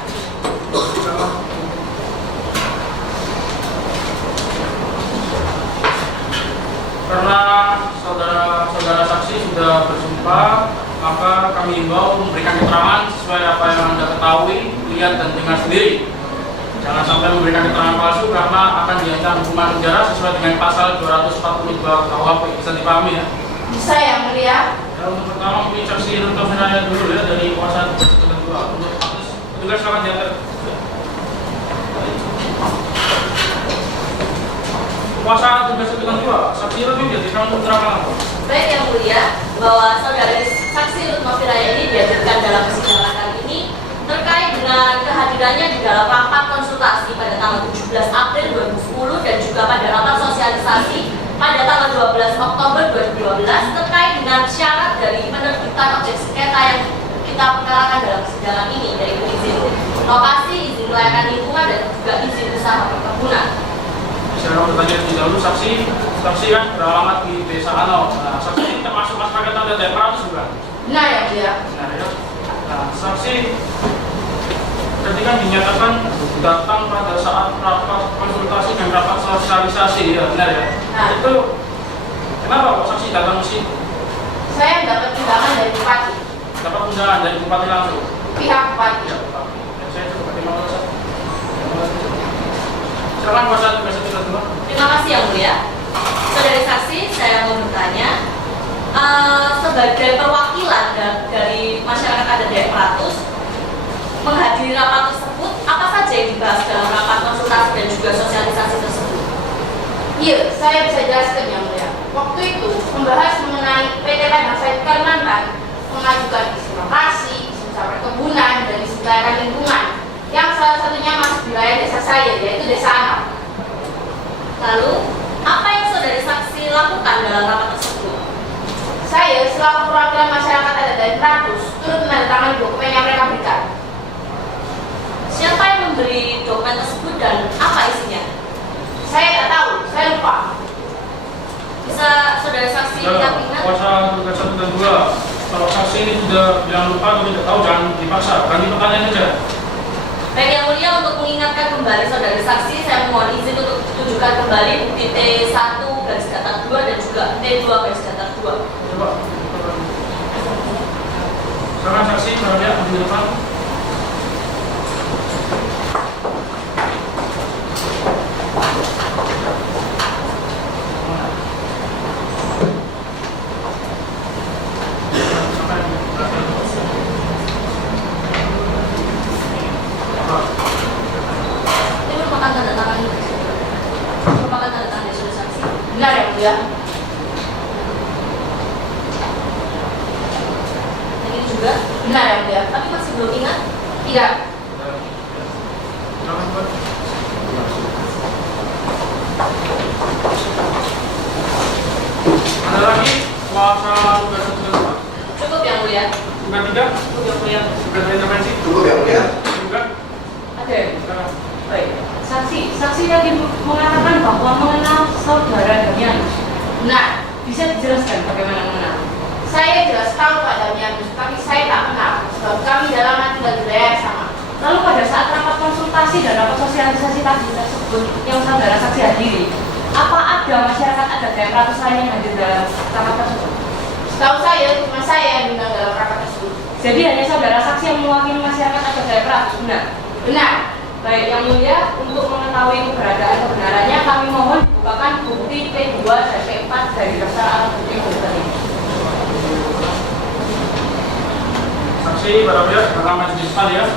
Karena saudara saksi sudah bersumpah, maka kami himbau memberikan keterangan sesuai apa yang Anda ketahui, lihat dan dengar sendiri. Jangan sampai memberikan keterangan palsu karena akan diancam hukuman penjara sesuai dengan pasal 242 KUHP. Bisa dipahami ya? Bisa yang mulia. Ya, untuk pertama mungkin saksi Ruto Firaya dulu ya dari kuasa kedua. Untuk Agnes, petugas silakan diantar. Kuasa tugas kedua, saksi Ruto dijadikan untuk keterangan apa? Baik yang mulia, bahwa saudari saksi Ruth Firaya ini dihadirkan dalam persidangan kali ini terkait dengan kehadirannya di dalam rapat konsultasi pada tanggal 17 April 2010 dan juga pada rapat sosialisasi pada tanggal 12 Oktober 2012 terkait dengan syarat dari penerbitan objek sengketa yang kita perkarakan dalam persidangan ini, yaitu izin lokasi, izin kelayakan lingkungan dan juga izin usaha perkebunan. Saya akan bertanya lebih dahulu, saksi kan beralamat di Desa Ano. Nah, saksi ini termasuk masyarakat ada daerah bukan? Benar yang mulia. Benar ya. Nah, saksi ketika dinyatakan datang pada saat rapat konsultasi dan rapat sosialisasi, ya benar ya. Nah, itu kenapa kok saksi datang ke sini? saya dapat undangan dari bupati. Dapat undangan dari bupati langsung. Pihak bupati. Ya, Pak. Ya, saya coba terima kasih. Silakan kuasa tugas kedua. Terima kasih yang mulia. Saudari saksi, saya mau bertanya, sebagai perwakilan dari masyarakat adat Dayak Pratus menghadiri rapat tersebut, apa saja yang dibahas dalam rapat konsultasi dan juga sosialisasi tersebut? Iya, saya bisa jelaskan yang mulia. Waktu itu membahas mengenai PT Padang Sawit Kalimantan mengajukan izin lokasi, izin usaha perkebunan dan izin kelayakan lingkungan yang salah satunya masuk wilayah desa saya, yaitu Desa Ano. Lalu, apa yang saudari saksi lakukan dalam rapat tersebut? Saya selaku perwakilan masyarakat adat Dayak Pratus turut menandatangani dokumen yang mereka berikan. Siapa yang memberi dokumen tersebut dan apa isinya? Saya tak tahu, saya lupa. Bisa saudari saksi ingat? Kuasa tugas 1 dan 2. Kalau saksi ini sudah bilang lupa atau tidak tahu, jangan dipaksa. Ganti pertanyaan saja. Baik yang mulia, untuk mengingatkan kembali saudari saksi, saya mohon izin untuk tunjukkan kembali bukti T1 garis datar 2 dan juga T2 garis datar 2. Coba. Sekarang saksi berada di depan. mulia. Yang itu juga benar yang mulia, tapi masih belum ingat. Tidak. Ada lagi kuasa tugas 1 dan 2. Cukup yang mulia. Tugas 3. Cukup yang mulia. Tugas intervensi. Cukup ya mulia. Tugas. Ada. Baik. Saksi yang mengatakan bahwa mengenal saudara Damianus. Benar. Bisa dijelaskan bagaimana mengenal? Saya jelas tahu Pak Damianus, tapi saya tak kenal sebab kami dalam hati dan budaya yang sama. Lalu pada saat rapat konsultasi dan rapat sosialisasi tadi tersebut yang saudara saksi hadiri, apa ada masyarakat adat yang ratus lain yang hadir dalam rapat tersebut? Setahu saya, cuma saya yang diundang dalam rapat tersebut. Jadi hanya saudara saksi yang mewakili masyarakat adat dalam ratus, benar? Benar. Baik, yang mulia, untuk mengetahui keberadaan kebenarannya, kami mohon dibukakan bukti P2 dan P4 dari daftar alat bukti yang berikut. Saksi para pihak dalam majelis ya.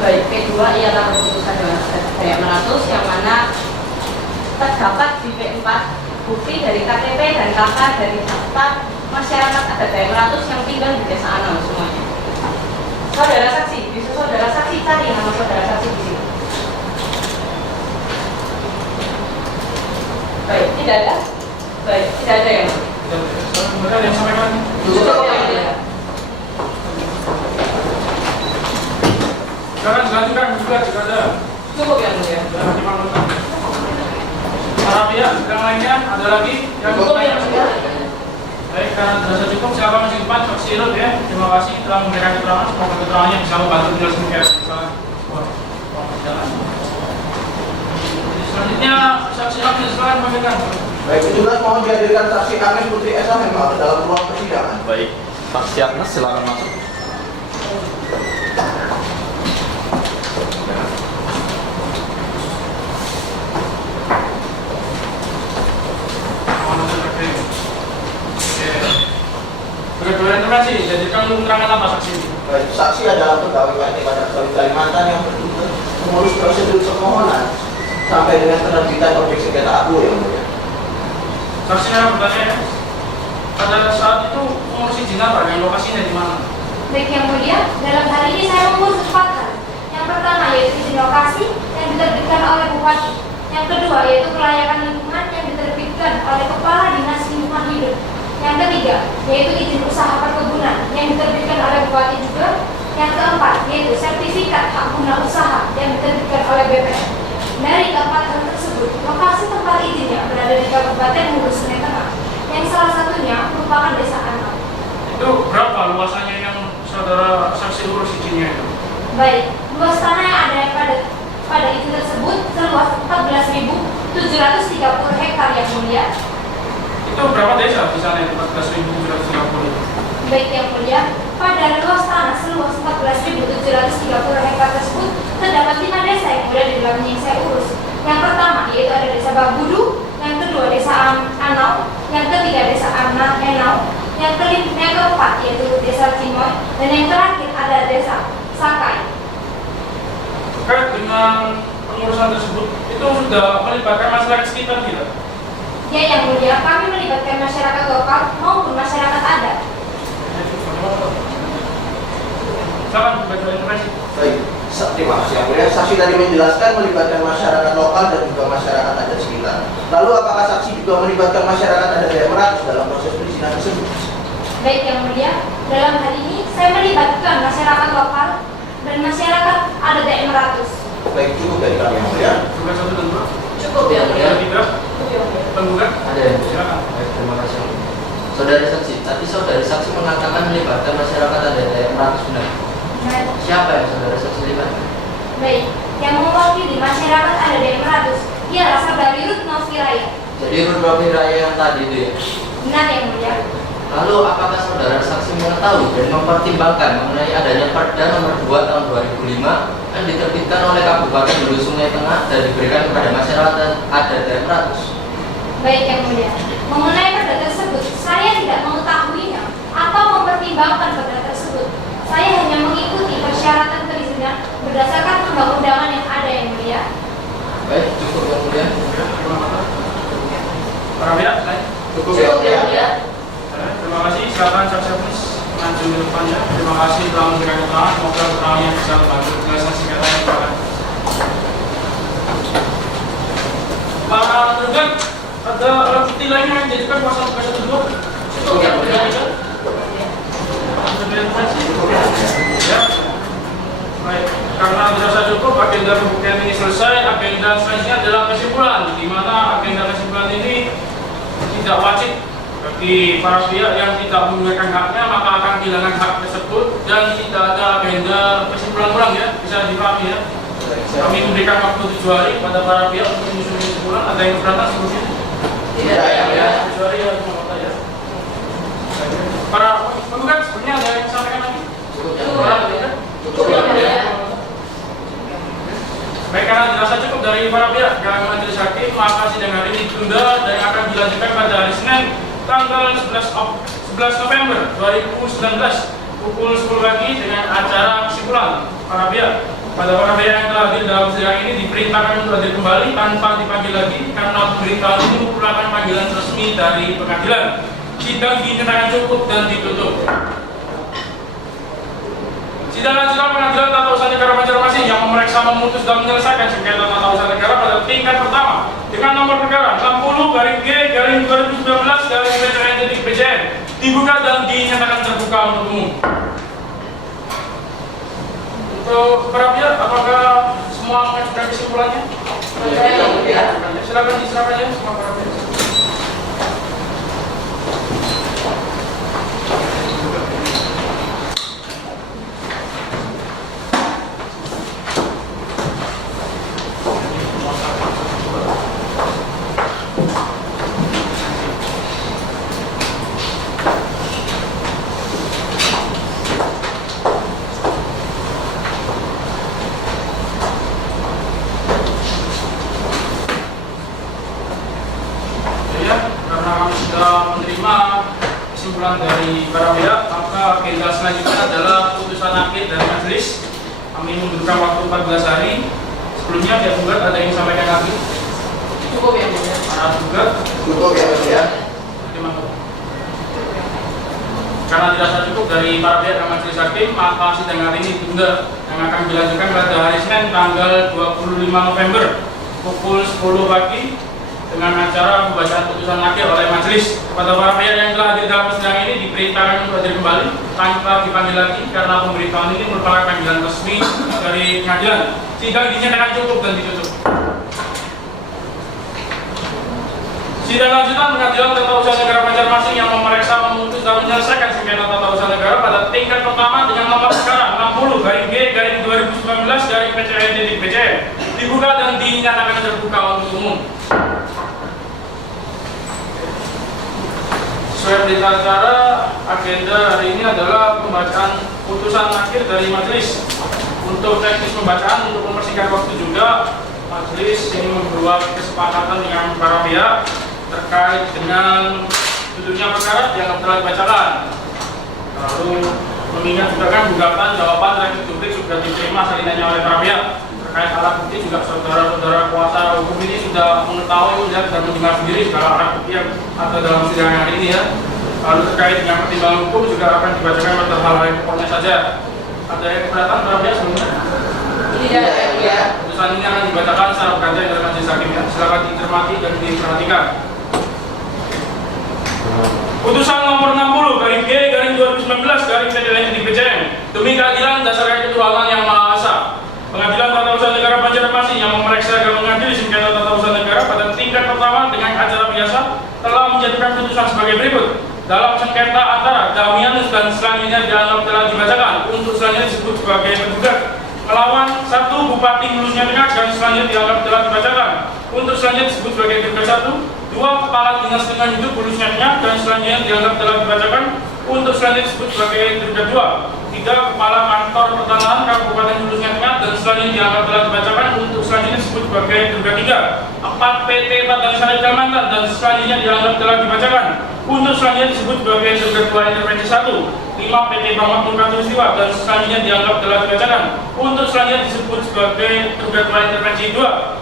Baik, P2 ialah keputusan Dewan 100 yang mana terdapat di P4 bukti dari KTP dan KK dari daftar masyarakat adat Dewan 100 yang tinggal di Desa Anau semuanya. Saudara saksi, bisa saudara saksi cari nama saudara saksi di sini. Baik, tidak ada. Baik, tidak ada yang. Kemudian yang sampaikan. Cukup yang mulia. Silakan dilanjutkan juga jika ada. Cukup yang mulia. Sudah dimaklumkan. Para pihak yang lainnya ada lagi yang Cukup yang mulia. Baik, karena sudah cukup, silakan masih depan saksi Irut ya. Terima kasih telah memberikan keterangan. Semoga keterangannya bisa membantu menjelaskan selanjutnya saksi Agnes silakan memberikan. Baik, petugas mohon dihadirkan saksi Agnes Putri Esa Memang dalam ruang persidangan. Baik, saksi Agnes silakan masuk. Berdua intervensi, jadikan keterangan apa saksi? Baik, saksi adalah pegawai PT pada Sawit Kalimantan yang bertugas mengurus prosedur permohonan sampai dengan penerbitan objek sengketa aku yang mulia. Saksi yang bertanya, pada saat itu mengurus izin apa dan lokasinya di mana? Baik yang mulia, dalam hal ini saya mengurus 4 hal. Yang pertama yaitu izin lokasi yang diterbitkan oleh Bupati. Yang kedua yaitu kelayakan lingkungan yang diterbitkan oleh Kepala Dinas Lingkungan Hidup. Yang ketiga yaitu izin usaha perkebunan yang diterbitkan oleh Bupati juga. Yang keempat yaitu sertifikat hak guna usaha yang diterbitkan oleh BPN. Dari keempat hal tersebut, lokasi tempat izinnya berada di Kabupaten Hulu Sungai Tengah, yang salah satunya merupakan Desa Anau. Itu berapa luasannya yang saudara saksi urus izinnya itu? Baik, luas tanah yang ada pada izin tersebut seluas 14.730 hektar yang mulia. Itu berapa desa di sana itu 14.730? Baik yang mulia, pada luas tanah seluas 14.730 hektar tersebut terdapat 5 desa yang mulia di dalamnya yang saya urus. Yang pertama yaitu ada Desa Bagudu, yang kedua Desa Anau, yang ketiga Desa Enau, yang keempat yaitu Desa Cimoy, dan yang terakhir ada Desa Sakai. Terkait dengan pengurusan tersebut, itu sudah melibatkan masyarakat sekitar tidak? Ya yang mulia, kami melibatkan masyarakat lokal maupun masyarakat adat. Silakan baca informasi. Baik, terima kasih yang mulia. Saksi tadi menjelaskan melibatkan masyarakat lokal dan juga masyarakat adat sekitar. Lalu apakah saksi juga melibatkan masyarakat adat daerah Meratus dalam proses perizinan tersebut? Baik yang mulia, dalam hal ini saya melibatkan masyarakat lokal dan masyarakat adat daerah Meratus. Baik, cukup dari kami yang mulia. Tugas 1 dan 2. Cukup yang mulia. Yang 3. Penggugat. Ada yang Silakan. Baik, terima kasih. Saudara saksi, tadi saudara saksi mengatakan melibatkan masyarakat adat daerah Meratus, benar? Nah, Siapa yang saudara saksi libatkan? baik, yang mewakili masyarakat adat daerah Meratus ialah Saudari Rutno Firaya. Jadi Rudra Raya yang tadi itu ya? Benar yang mulia. Lalu apakah saudara saksi mengetahui dan mempertimbangkan mengenai adanya Perda nomor 2 tahun 2005 yang diterbitkan oleh Kabupaten Hulu Sungai Tengah dan diberikan kepada masyarakat adat daerah Meratus? Baik Yang Mulia, mengenai perda tersebut, saya tidak mengetahuinya atau mempertimbangkan perda tersebut. Saya hanya mengikuti persyaratan perizinan berdasarkan undang-undangan yang ada Yang Mulia. Baik, cukup Yang Mulia. Para pihak, Cukup Yang Mulia. terima kasih. Silakan saksi maju ke depannya. Terima kasih telah memberikan keterangan. Semoga keterangannya bisa membantu penjelasan singkatnya. Para tergugat, ada alat bukti lainnya yang dijadikan pasal 312. Cukup Yang Mulia. Ya. Baik, karena dirasa cukup, agenda pembuktian ini selesai. Agenda selanjutnya adalah kesimpulan, di mana agenda kesimpulan ini tidak wajib bagi para pihak yang tidak menggunakan haknya, maka akan kehilangan hak tersebut, dan tidak ada agenda kesimpulan ulang ya, bisa dipahami ya. Kami memberikan waktu 7 hari pada para pihak untuk menyusun kesimpulan. Ada yang keberatan sebelumnya? Tidak ya. 7 hari ya, ya. Para penggugat sebenarnya ada yang disampaikan lagi? Cukup Yang Mulia. Cukup Yang Mulia. Baik, karena dirasa cukup dari para pihak yang majelis hakim, maka sidang hari ini ditunda dan akan dilanjutkan pada hari Senin tanggal 11 November 2019 pukul 10 pagi dengan acara kesimpulan para pihak. Pada para pihak yang telah hadir dalam sidang ini diperintahkan untuk hadir kembali tanpa dipanggil lagi karena pemberitahuan ini merupakan panggilan resmi dari pengadilan. Sidang dinyatakan cukup dan ditutup. Sidang lanjutan pengadilan tata usaha negara Banjarmasin yang memeriksa, memutus dan menyelesaikan sengketa tata usaha negara pada tingkat pertama dengan nomor perkara 60/G/2019/PCN dibuka dan dinyatakan terbuka untuk umum. Untuk para pihak, apakah semua mengajukan kesimpulannya? Silakan diserahkan ya semua para pihak. Kesimpulan dari para pihak, maka agenda selanjutnya adalah putusan akhir dari majelis. Kami membutuhkan waktu 14 hari. Sebelumnya pihak penggugat ada yang disampaikan lagi? Cukup Yang Mulia. Para penggugat? Cukup Yang Mulia. Karena dirasa cukup dari para pihak dan majelis hakim, maka sidang hari ini ditunda yang akan dilanjutkan pada hari Senin tanggal 25 November pukul 10 pagi dengan acara pembacaan putusan akhir oleh majelis. Kepada para pihak yang telah hadir dalam sidang ini diperintahkan untuk hadir kembali tanpa dipanggil lagi karena pemberitahuan ini merupakan panggilan resmi dari pengadilan. Sidang dinyatakan cukup dan ditutup. Sidang lanjutan pengadilan tata usaha negara Banjarmasin yang memeriksa, memutus dan menyelesaikan sengketa tata usaha negara pada tingkat pertama dengan nomor perkara 60/G/2019/PCN dibuka dan dinyatakan terbuka untuk umum. Sesuai berita acara, agenda hari ini adalah pembacaan putusan akhir dari majelis. Untuk teknis pembacaan, untuk mempersingkat waktu juga, majelis ini membuat kesepakatan dengan para pihak terkait dengan duduknya perkara yang telah dibacakan. Lalu mengingat juga kan gugatan jawaban dari publik sudah diterima salinannya oleh para pihak. Terkait alat bukti juga saudara-saudara kuasa hukum ini sudah mengetahui dan mendengar sendiri segala alat bukti yang ada dalam sidang hari ini ya. Lalu terkait dengan pertimbangan hukum juga akan dibacakan pada hal yang pokoknya saja. Ada yang keberatan para pihak sebelumnya? Tidak ya. Putusan ini akan dibacakan secara bergantian oleh majelis hakim ya. Silakan dicermati dan diperhatikan. Putusan nomor 60/G/2019/PCN demi keadilan berdasarkan ketuhanan yang Maha Esa. Pengadilan Tata Usaha Negara Banjarmasin yang memeriksa dan mengadili sengketa tata usaha negara pada tingkat pertama dengan acara biasa telah menjatuhkan putusan sebagai berikut. Dalam sengketa antara Damianus dan selanjutnya dianggap telah dibacakan, untuk selanjutnya disebut sebagai penggugat melawan 1 Bupati Hulu Tengah dan selanjutnya dianggap telah dibacakan, untuk selanjutnya disebut sebagai penggugat 1, 2 Kepala Dinas Lingkungan Hidup Hulu Tengah dan selanjutnya dianggap telah dibacakan, untuk selanjutnya disebut sebagai penggugat 2, 23 Kepala Kantor Pertanahan Kabupaten Hulu Sungai Tengah dan selanjutnya dianggap telah dibacakan untuk selanjutnya disebut sebagai terduga 3. 4 PT Padang Sari Kalimantan dan selanjutnya dianggap telah dibacakan untuk selanjutnya disebut sebagai terduga 2 intervensi 1. 5 PT Bank Makmur Katulistiwa dan selanjutnya dianggap telah dibacakan untuk selanjutnya disebut sebagai terduga 2 intervensi 2.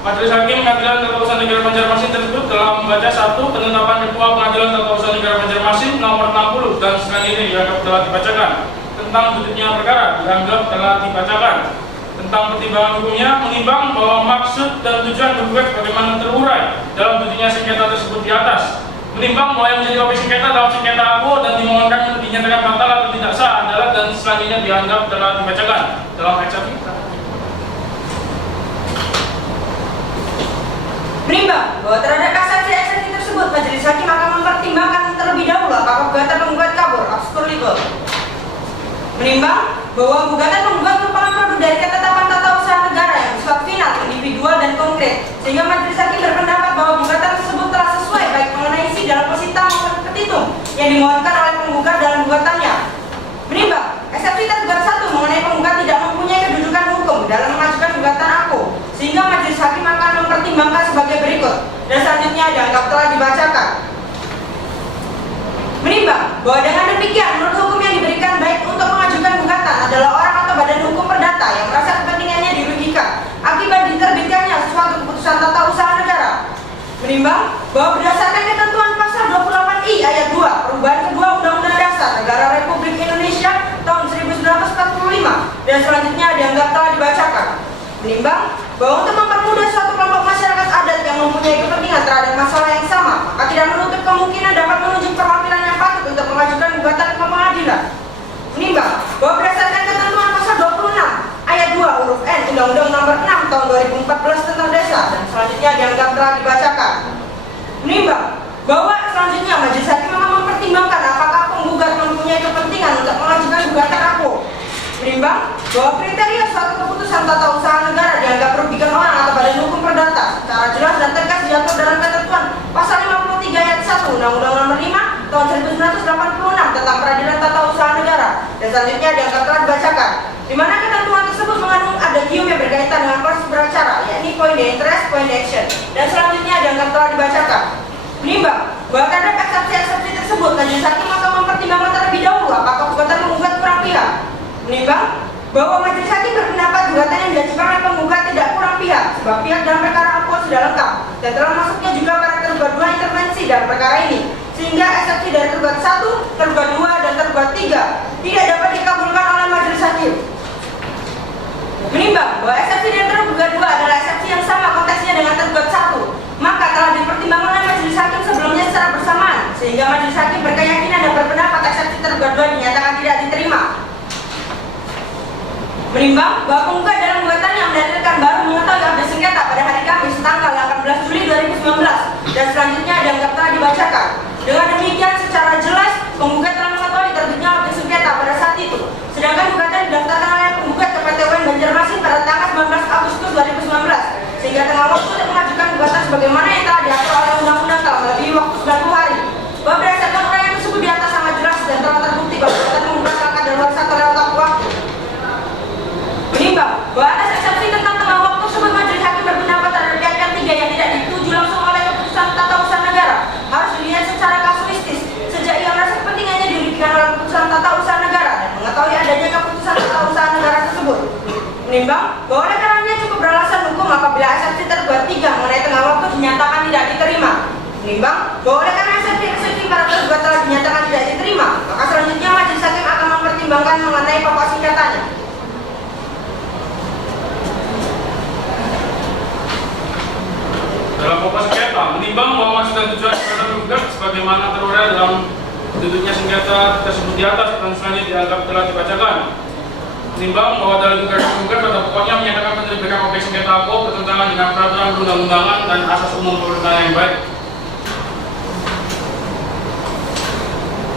Majelis Hakim Pengadilan Tata Usaha Negara Banjarmasin tersebut telah membaca 1 penetapan Ketua Pengadilan Tata Usaha Negara Banjarmasin nomor 60 dan selanjutnya dianggap telah dibacakan. Tentang duduknya perkara dianggap telah dibacakan. Tentang pertimbangan hukumnya menimbang bahwa maksud dan tujuan penggugat bagaimana terurai dalam duduknya sengketa tersebut di atas. Menimbang bahwa yang menjadi objek sengketa dalam sengketa aku dan dimohonkan untuk dinyatakan batal atau tidak sah adalah dan selanjutnya dianggap telah dibacakan dalam eksepsi. Menimbang bahwa terhadap eksepsi tersebut, Majelis Hakim akan mempertimbangkan terlebih dahulu apakah gugatan penggugat kabur absur legal. Menimbang bahwa gugatan penggugat merupakan produk dari ketetapan tata usaha negara yang bersifat final, individual, dan konkret, sehingga Majelis Hakim berpendapat bahwa gugatan tersebut telah sesuai baik mengenai isi dalam posita maupun petitum yang dimohonkan oleh penggugat dalam gugatannya. Menimbang eksepsi tergugat 1 mengenai penggugat tidak mempunyai kedudukan hukum dalam mengajukan gugatan aku, sehingga Majelis Hakim akan mempertimbangkan sebagai berikut dan selanjutnya dianggap telah dibacakan. Menimbang bahwa dengan demikian menurut hukum yang diberikan baik untuk mengajukan gugatan adalah orang atau badan hukum perdata yang merasa kepentingannya dirugikan akibat diterbitkannya suatu keputusan tata usaha negara. Menimbang bahwa berdasarkan ketentuan pasal 28I ayat 2 perubahan kedua Undang-Undang Dasar Negara Republik Indonesia tahun 1945 dan selanjutnya dianggap telah dibacakan. Menimbang bahwa untuk mempermudah suatu kelompok masyarakat adat yang mempunyai kepentingan terhadap masalah yang sama, maka tidak menutup kemungkinan dapat menunjuk perwakilan yang patut untuk mengajukan gugatan ke pengadilan. Menimbang bahwa berdasarkan ketentuan pasal 26 ayat 2 huruf N Undang-Undang Nomor 6 tahun 2014 tentang desa dan selanjutnya dianggap telah dibacakan. Menimbang bahwa selanjutnya Majelis Hakim akan mempertimbangkan apakah penggugat mempunyai kepentingan untuk mengajukan gugatan aku. Menimbang bahwa kriteria suatu keputusan tata usaha negara dianggap merugikan orang atau badan hukum perdata secara jelas dan tegas diatur dalam ketentuan pasal 53 ayat 1 Undang-Undang Nomor 5 tahun 1986 tentang peradilan tata usaha negara dan selanjutnya dianggap telah dibacakan, di mana ketentuan tersebut mengandung adagium yang berkaitan dengan proses beracara, yakni point de interest, point de action, dan selanjutnya dianggap telah dibacakan. Menimbang bahwa terhadap eksepsi tersebut, Majelis Hakim akan mempertimbangkan terlebih dahulu apakah gugatan penggugat kurang pihak. Menimbang bahwa Majelis Hakim berpendapat gugatan yang diajukan oleh penggugat tidak kurang pihak, sebab pihak dalam perkara aku sudah lengkap dan telah masuknya juga para tergugat 2 intervensi dalam perkara ini, sehingga eksepsi dari tergugat 1, tergugat 2, dan tergugat 3 tidak dapat dikabulkan oleh Majelis Hakim. Menimbang bahwa eksepsi dari tergugat 2 adalah eksepsi yang sama konteksnya dengan tergugat 1, maka telah dipertimbangkan oleh Majelis Hakim sebelumnya secara bersamaan, sehingga Majelis Hakim berkeyakinan dan berpendapat eksepsi tergugat 2 dinyatakan tidak diterima. Menimbang bahwa penggugat dalam gugatan yang mendalilkan baru mengetahui objek sengketa pada hari Kamis tanggal 18 Juli 2019 dan selanjutnya dianggap telah dibacakan. Dengan demikian secara jelas penggugat telah mengetahui terbitnya objek sengketa pada saat itu, sedangkan gugatan didaftarkan oleh penggugat ke PT UN Banjarmasin pada tanggal 19 Agustus 2019, sehingga tengah waktu untuk mengajukan gugatan sebagaimana yang telah diatur oleh undang-undang telah melebihi waktu 90 hari. Bahwa berdasarkan uraian tersebut di atas sangat jelas dan telah terbukti bahwa gugatan penggugat telah kadaluarsa lewat waktu. Menimbang bahwa atas eksepsi tentang tengah waktu tersebut, Majelis Hakim berpendapat terhadap pihak yang 3 yang tidak dituju langsung oleh keputusan tata usaha negara harus dilihat secara kasuistis sejak ia merasa kepentingannya dirugikan oleh keputusan tata usaha negara dan mengetahui adanya keputusan tata usaha negara tersebut. Menimbang bahwa oleh karenanya cukup beralasan hukum apabila eksepsi tergugat 3 mengenai tengah waktu dinyatakan tidak diterima. Menimbang bahwa oleh karena eksepsi para tergugat telah dinyatakan tidak diterima, maka selanjutnya Majelis Hakim akan mempertimbangkan mengenai pokok singkatannya. Dalam pokok sengketa, menimbang bahwa maksud dan tujuan gugatan penggugat sebagaimana terurai dalam duduknya sengketa tersebut di atas dan selanjutnya dianggap telah dibacakan. Menimbang bahwa dalam gugatan penggugat pada pokoknya menyatakan keterlibatan objek sengketa aku bertentangan dengan peraturan perundang-undangan dan asas umum pemerintahan yang baik.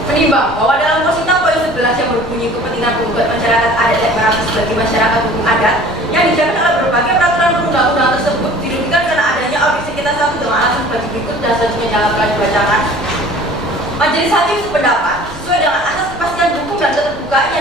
Menimbang bahwa dalam posita poin 11 yang berbunyi kepentingan penggugat masyarakat adat yang merasa sebagai masyarakat hukum adat yang dijamin oleh berbagai peraturan perundang-undangan tersebut dirugikan karena adanya objek sengketa 1 dengan alasan sebagai berikut dan selanjutnya telah dibacakan. Majelis Hakim sependapat sesuai dengan asas kepastian hukum dan keterbukanya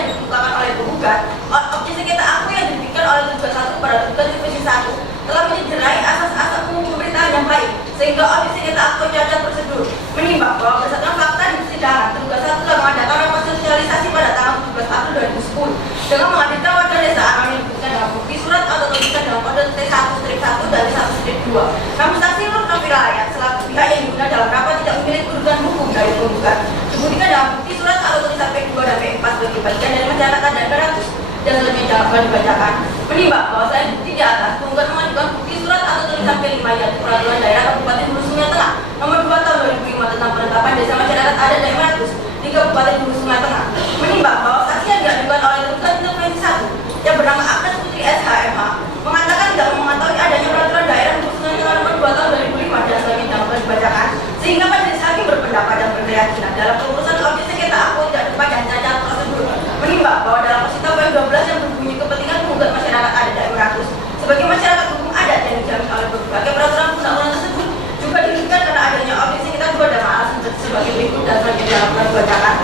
menggugat, objek sengketa aku yang diberikan oleh tugas 1 pada tugas divisi 1 telah mencederai asas-asas umum pemerintahan yang baik, sehingga objek sengketa aku cacat prosedur. Menimbang bahwa berdasarkan fakta di persidangan, tugas 1 telah mengadakan rapat sosialisasi pada tanggal 17 April 2010 dengan menghadirkan warga desa yang menyebutkan dengan bukti surat atau tulisan dalam kode T1-1 dan T1-2. Namun saksi Nur Novilayat selaku pihak yang diundang dalam rapat tidak memiliki urutan hukum dari penggugat. Dibuktikan dalam bukti surat atau tulisan P2 dan P4 sebagai bagian dari masyarakat adat 200 dan selanjutnya dapat dibacakan. Menimbang bahwa selain bukti di atas, penggugat mengajukan bukti surat atau tulisan P5 yaitu Peraturan Daerah Kabupaten Hulu Sungai Tengah Nomor 2 Tahun 2005 tentang penetapan desa masyarakat adat dan 200 di Kabupaten Hulu Sungai Tengah. Menimbang bahwa saksi yang diajukan oleh tugas intervensi 1 yang bernama Agnes Putri SHMH mengatakan tidak mengetahui adanya Peraturan Daerah Hulu Sungai Tengah Nomor 2 Tahun 2005 dan selanjutnya dapat dibacakan, sehingga majelis hakim berpendapat dan berkeyakinan dalam pengurusan objek sengketa aku tidak tepat dan cacat prosedur. Menimbang bahwa dalam Posita poin 12 yang berbunyi kepentingan penggugat masyarakat adat dan 200 sebagai masyarakat hukum adat yang dijamin oleh berbagai peraturan undang-undang tersebut juga dirugikan karena adanya objek sengketa 2 dan alasan sebagai berikut dan selanjutnya dapat dibacakan.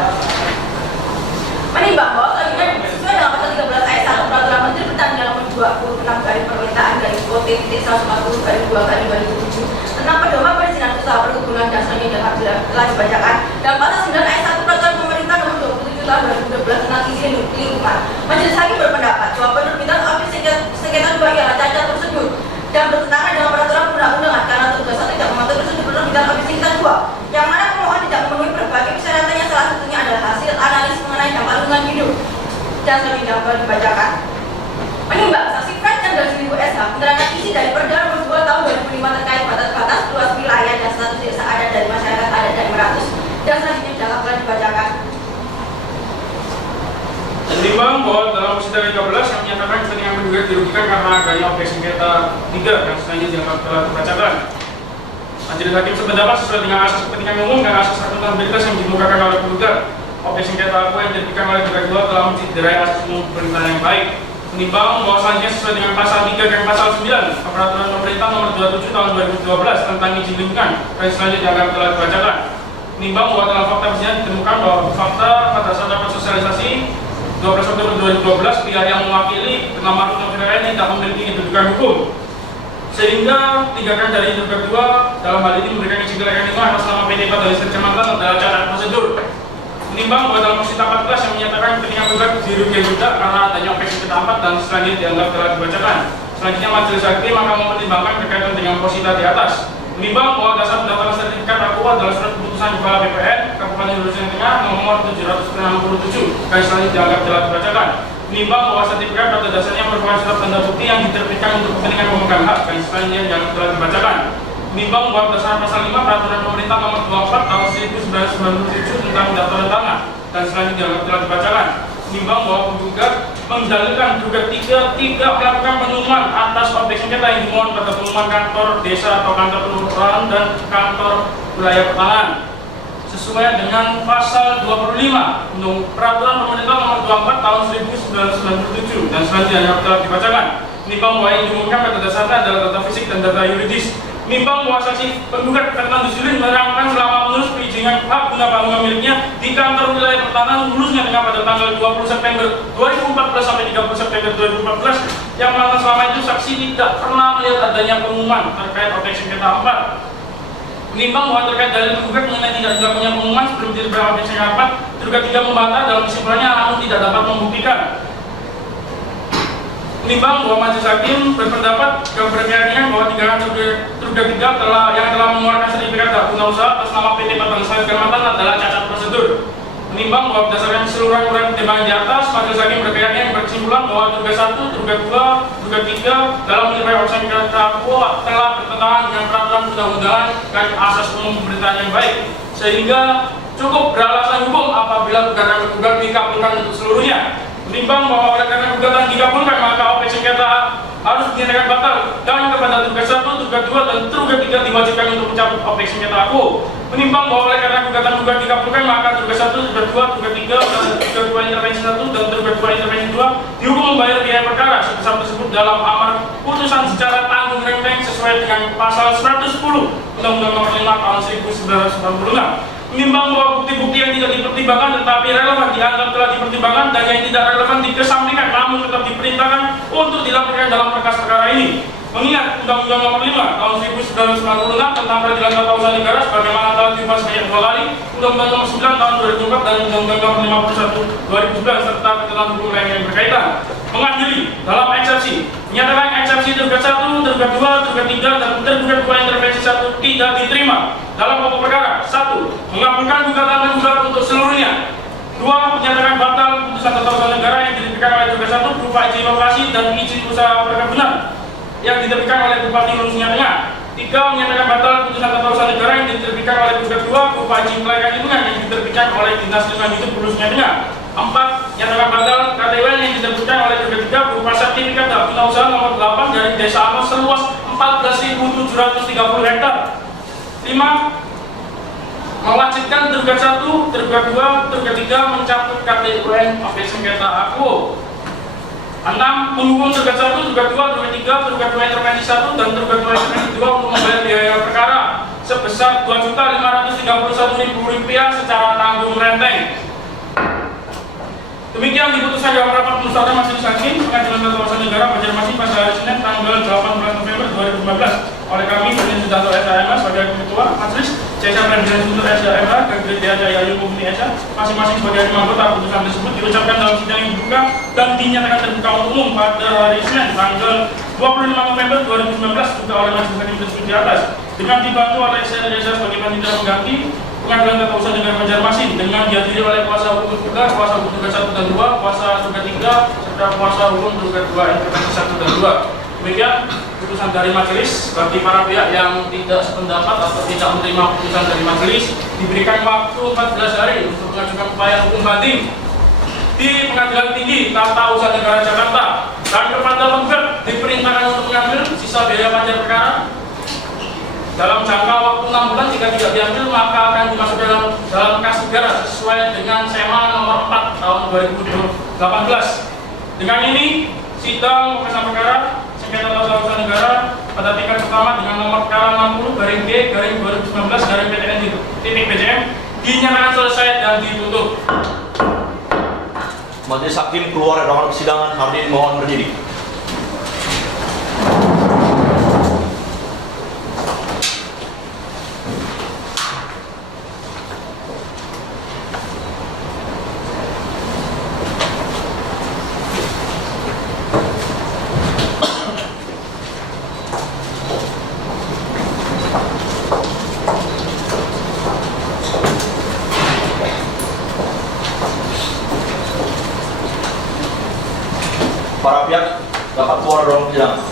Menimbang bahwa selanjutnya sesuai dengan pasal 13 ayat 1 Peraturan Menteri Pertanian Nomor 26 garis permintaan garis OT-140/2007 tentang pedoman perizinan usaha perkebunan dan selanjutnya telah dibacakan, dan pasal 9 ayat 1 Peraturan Pemerintah Nomor 27 Tahun 2012 tentang izin lingkungan. Majelis hakim berpendapat bahwa penerbitan objek sengketa 2 ialah cacat prosedur dan bertentangan dengan peraturan perundang-undangan karena tugas 1 tidak mematuhi prosedur penerbitan objek sengketa 2 yang mana pemohon tidak memenuhi berbagai persyaratan yang salah satunya adalah hasil analisis mengenai dampak lingkungan hidup dan selanjutnya dapat dibacakan. Menimbang saksi Fred dan dari 1000 SH menerangkan isi dari Perda Nomor 2 Tahun 2005 terkait batas-batas luas wilayah dan status desa adat dari masyarakat adat dan 200 dan selanjutnya dapat dibacakan. Menimbang bahwa dalam Posita 13 yang menyatakan kepentingan penggugat dirugikan karena adanya objek sengketa 3 yang selanjutnya telah dibacakan. Majelis hakim sependapat sesuai dengan asas kepentingan umum dan asas akuntabilitas yang dikemukakan oleh penggugat. Objek sengketa aku yang diberikan oleh pihak kedua telah mencederai asas umum pemerintahan yang baik. Menimbang bahwa selanjutnya sesuai dengan pasal 3 dan pasal 9 Peraturan Pemerintah Nomor 27 Tahun 2012 tentang izin lingkungan dan selanjutnya telah dibacakan. Menimbang bahwa dalam fakta persidangan ditemukan bahwa fakta pada saat rapat sosialisasi 12 Oktober 2012 pihak yang mewakili bernama Nur Novilayat tidak memiliki kedudukan hukum, sehingga 3 kan dari tergugat 2 dalam hal ini memberikan izin lingkungan atas nama PT Pada Listrik Kecamatan adalah cacat prosedur. Menimbang bahwa dalam Posita 14 yang menyatakan kepentingan penggugat dirugikan juga karena adanya objek sengketa 4 dan selanjutnya dianggap telah dibacakan. Selanjutnya majelis hakim akan mempertimbangkan berkaitan dengan posita di atas. Menimbang bahwa dasar pendaftaran sertifikat aku adalah surat keputusan Kepala BPN Kabupaten Hulu Sungai Tengah nomor 767 dan selanjutnya dianggap telah dibacakan. Menimbang bahwa sertifikat pada dasarnya merupakan surat tanda bukti yang diterbitkan untuk kepentingan pemegang hak dan selanjutnya dianggap telah dibacakan. Menimbang bahwa berdasarkan pasal 5 Peraturan Pemerintah Nomor 24 Tahun 1997 tentang pendaftaran tanah dan selanjutnya dianggap telah dibacakan. Menimbang bahwa penggugat mendalilkan juga tidak melakukan pengumuman atas objek sengketa yang dimohon pada pengumuman kantor desa atau kantor kelurahan dan kantor wilayah pertanahan sesuai dengan pasal 25 Peraturan Pemerintah Nomor 24 Tahun 1997 dan selanjutnya telah dibacakan. Menimbang bahwa yang diumumkan pada dasarnya adalah data fisik dan data yuridis. Menimbang bahwa saksi penggugat Fernando Zulin menerangkan selama mengurus perizinan hak guna bangunan miliknya di kantor wilayah pertanahan Hulu Sungai Tengah pada tanggal 20 September 2014 sampai 30 September 2014 yang mana selama itu saksi tidak pernah melihat adanya pengumuman terkait objek sengketa 4. Menimbang bahwa terkait dalil penggugat mengenai tidak dilakukannya pengumuman sebelum diterima objek sengketa 4, tergugat tidak membantah dalam kesimpulannya namun tidak dapat membuktikan. Menimbang bahwa majelis hakim berpendapat dan berkeyakinan bahwa tergugat 3 yang telah mengeluarkan sertifikat hak guna usaha atas nama PT Pada Listrik Kecamatan adalah cacat prosedur. Menimbang bahwa berdasarkan keseluruhan uraian pertimbangan di atas, majelis hakim berkeyakinan berkesimpulan bahwa tergugat 1, tergugat 2, tergugat 3 dalam menilai objek sengketa telah bertentangan dengan peraturan undang-undangan dan asas umum pemerintahan yang baik, sehingga cukup beralasan hukum apabila gugatan tergugat dikabulkan untuk seluruhnya. Menimbang bahwa oleh karena gugatan dikabulkan maka objek sengketa harus dinyatakan batal dan kepada tergugat 1, tergugat 2 dan tergugat 3 diwajibkan untuk mencabut objek sengketa aku. Menimbang bahwa oleh karena gugatan dikabulkan maka tergugat 1, tergugat 2, tergugat 3 dan tergugat 2 intervensi 1 dan tergugat 2 intervensi 2 dihukum membayar biaya perkara sebesar tersebut dalam amar putusan secara tanggung renteng sesuai dengan pasal 110 Undang-Undang Nomor 5 Tahun 1996. menimbang bahwa bukti-bukti yang tidak dipertimbangkan tetapi relevan dianggap telah dipertimbangkan dan yang tidak relevan dikesampingkan namun tetap diperintahkan untuk dilaporkan dalam berkas perkara ini. Mengingat Undang-Undang Nomor 5 Tahun 1996 tentang Peradilan Tata Usaha Negara sebagaimana telah dibahas banyak dua kali, Undang-Undang Nomor 9 Tahun 2004 dan Undang-Undang Nomor 51 2011 serta ketentuan hukum lain yang berkaitan. Mengadili dalam eksepsi menyatakan eksepsi tergugat 1, tergugat 2, tergugat 3 dan tergugat 2 intervensi 1 tidak diterima dalam pokok perkara. 1. Mengabulkan gugatan tergugat untuk seluruhnya. 2. Menyatakan batal putusan tata usaha negara yang diterbitkan oleh tergugat 1 berupa izin lokasi dan izin usaha perkebunan yang diterbitkan oleh Bupati Hulu Sungai Tengah. 3. Menyatakan batal putusan tata usaha negara yang diterbitkan oleh tergugat 2 berupa izin kelayakan lingkungan yang diterbitkan oleh Dinas Lingkungan Hidup Hulu Sungai Tengah. 4. Menyatakan batal KTWN yang diterbitkan oleh tergugat 3 berupa sertifikat hak guna usaha nomor 8 dari Desa Ano seluas 14.730 hektar. 5. Mewajibkan tergugat 1, tergugat 2, tergugat 3 mencabut KTWN objek sengketa AKO. 6. Menghukum tergugat 1, tergugat 2, tergugat 3, tergugat 2 intervensi 1 dan tergugat 2 intervensi 2 untuk membayar biaya perkara sebesar Rp2.531.000 secara tanggung renteng. Demikian diputuskan dalam rapat musyawarah majelis hakim Pengadilan Tata Usaha Negara Banjarmasin pada hari Senin tanggal 18 November 2015 oleh kami Presiden Sudarto SHMH sebagai Ketua Majelis, Cesar Presiden Guntur SHMH, Kegeri Haja Yayu Mufni SH, masing-masing sebagai anggota putusan tersebut diucapkan dalam sidang yang dibuka dan dinyatakan terbuka untuk umum pada hari Senin tanggal 25 November 2019 juga oleh majelis hakim tersebut di atas dengan dibantu oleh saya sebagai panitia pengganti Pengadilan Tata Usaha Negara Banjarmasin dengan dihadiri oleh kuasa hukum tergugat, kuasa hukum tergugat 1 dan 2, kuasa tergugat 3, serta kuasa hukum tergugat 2 intervensi 1 dan 2. Demikian putusan dari majelis. Bagi para pihak yang tidak sependapat atau tidak menerima putusan dari majelis diberikan waktu 14 hari untuk mengajukan upaya hukum banding di Pengadilan Tinggi Tata Usaha Negara Jakarta dan kepada penggugat diperintahkan untuk mengambil sisa biaya panjang perkara dalam jangka waktu 6 bulan. Jika tidak diambil maka akan dimasukkan dalam kas negara sesuai dengan SEMA nomor 4 tahun 2018. Dengan ini sidang pemeriksaan perkara sengketa tata usaha negara pada tingkat pertama dengan nomor perkara 60/G/2019/PTN dinyatakan selesai dan ditutup. Majelis hakim keluar dari ruangan persidangan. Hadirin mohon berdiri. Para pihak dapat keluar dari ruang persidangan.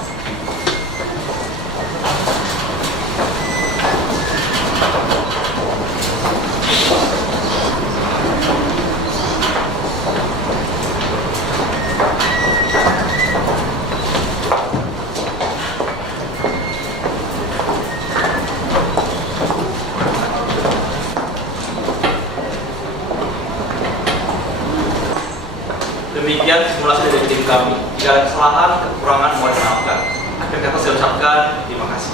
Demikian simulasi dari tim kami. Jika ada kesalahan, kekurangan mohon dimaafkan. Akhir kata saya ucapkan terima kasih.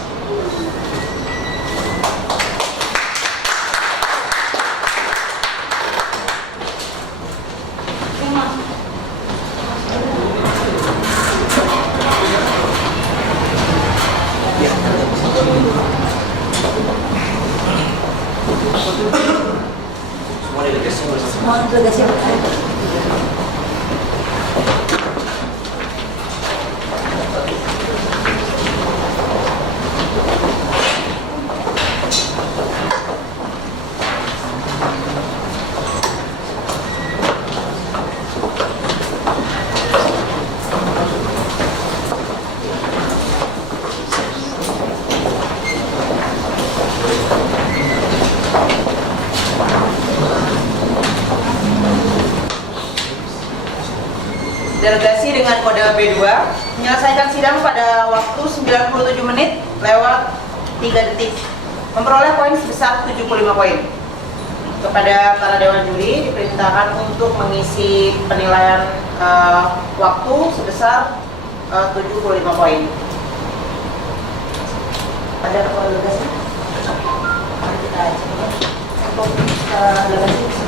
Semua delegasi bersama. Mohon delegasi berkait. Delegasi dengan kode B2 menyelesaikan sidang pada waktu 97 menit lewat 3 detik, memperoleh poin sebesar 75 poin. Kepada para dewan juri diperintahkan untuk mengisi penilaian waktu sebesar 75 poin. Ada ketua delegasi? Kita aja. 8 sih.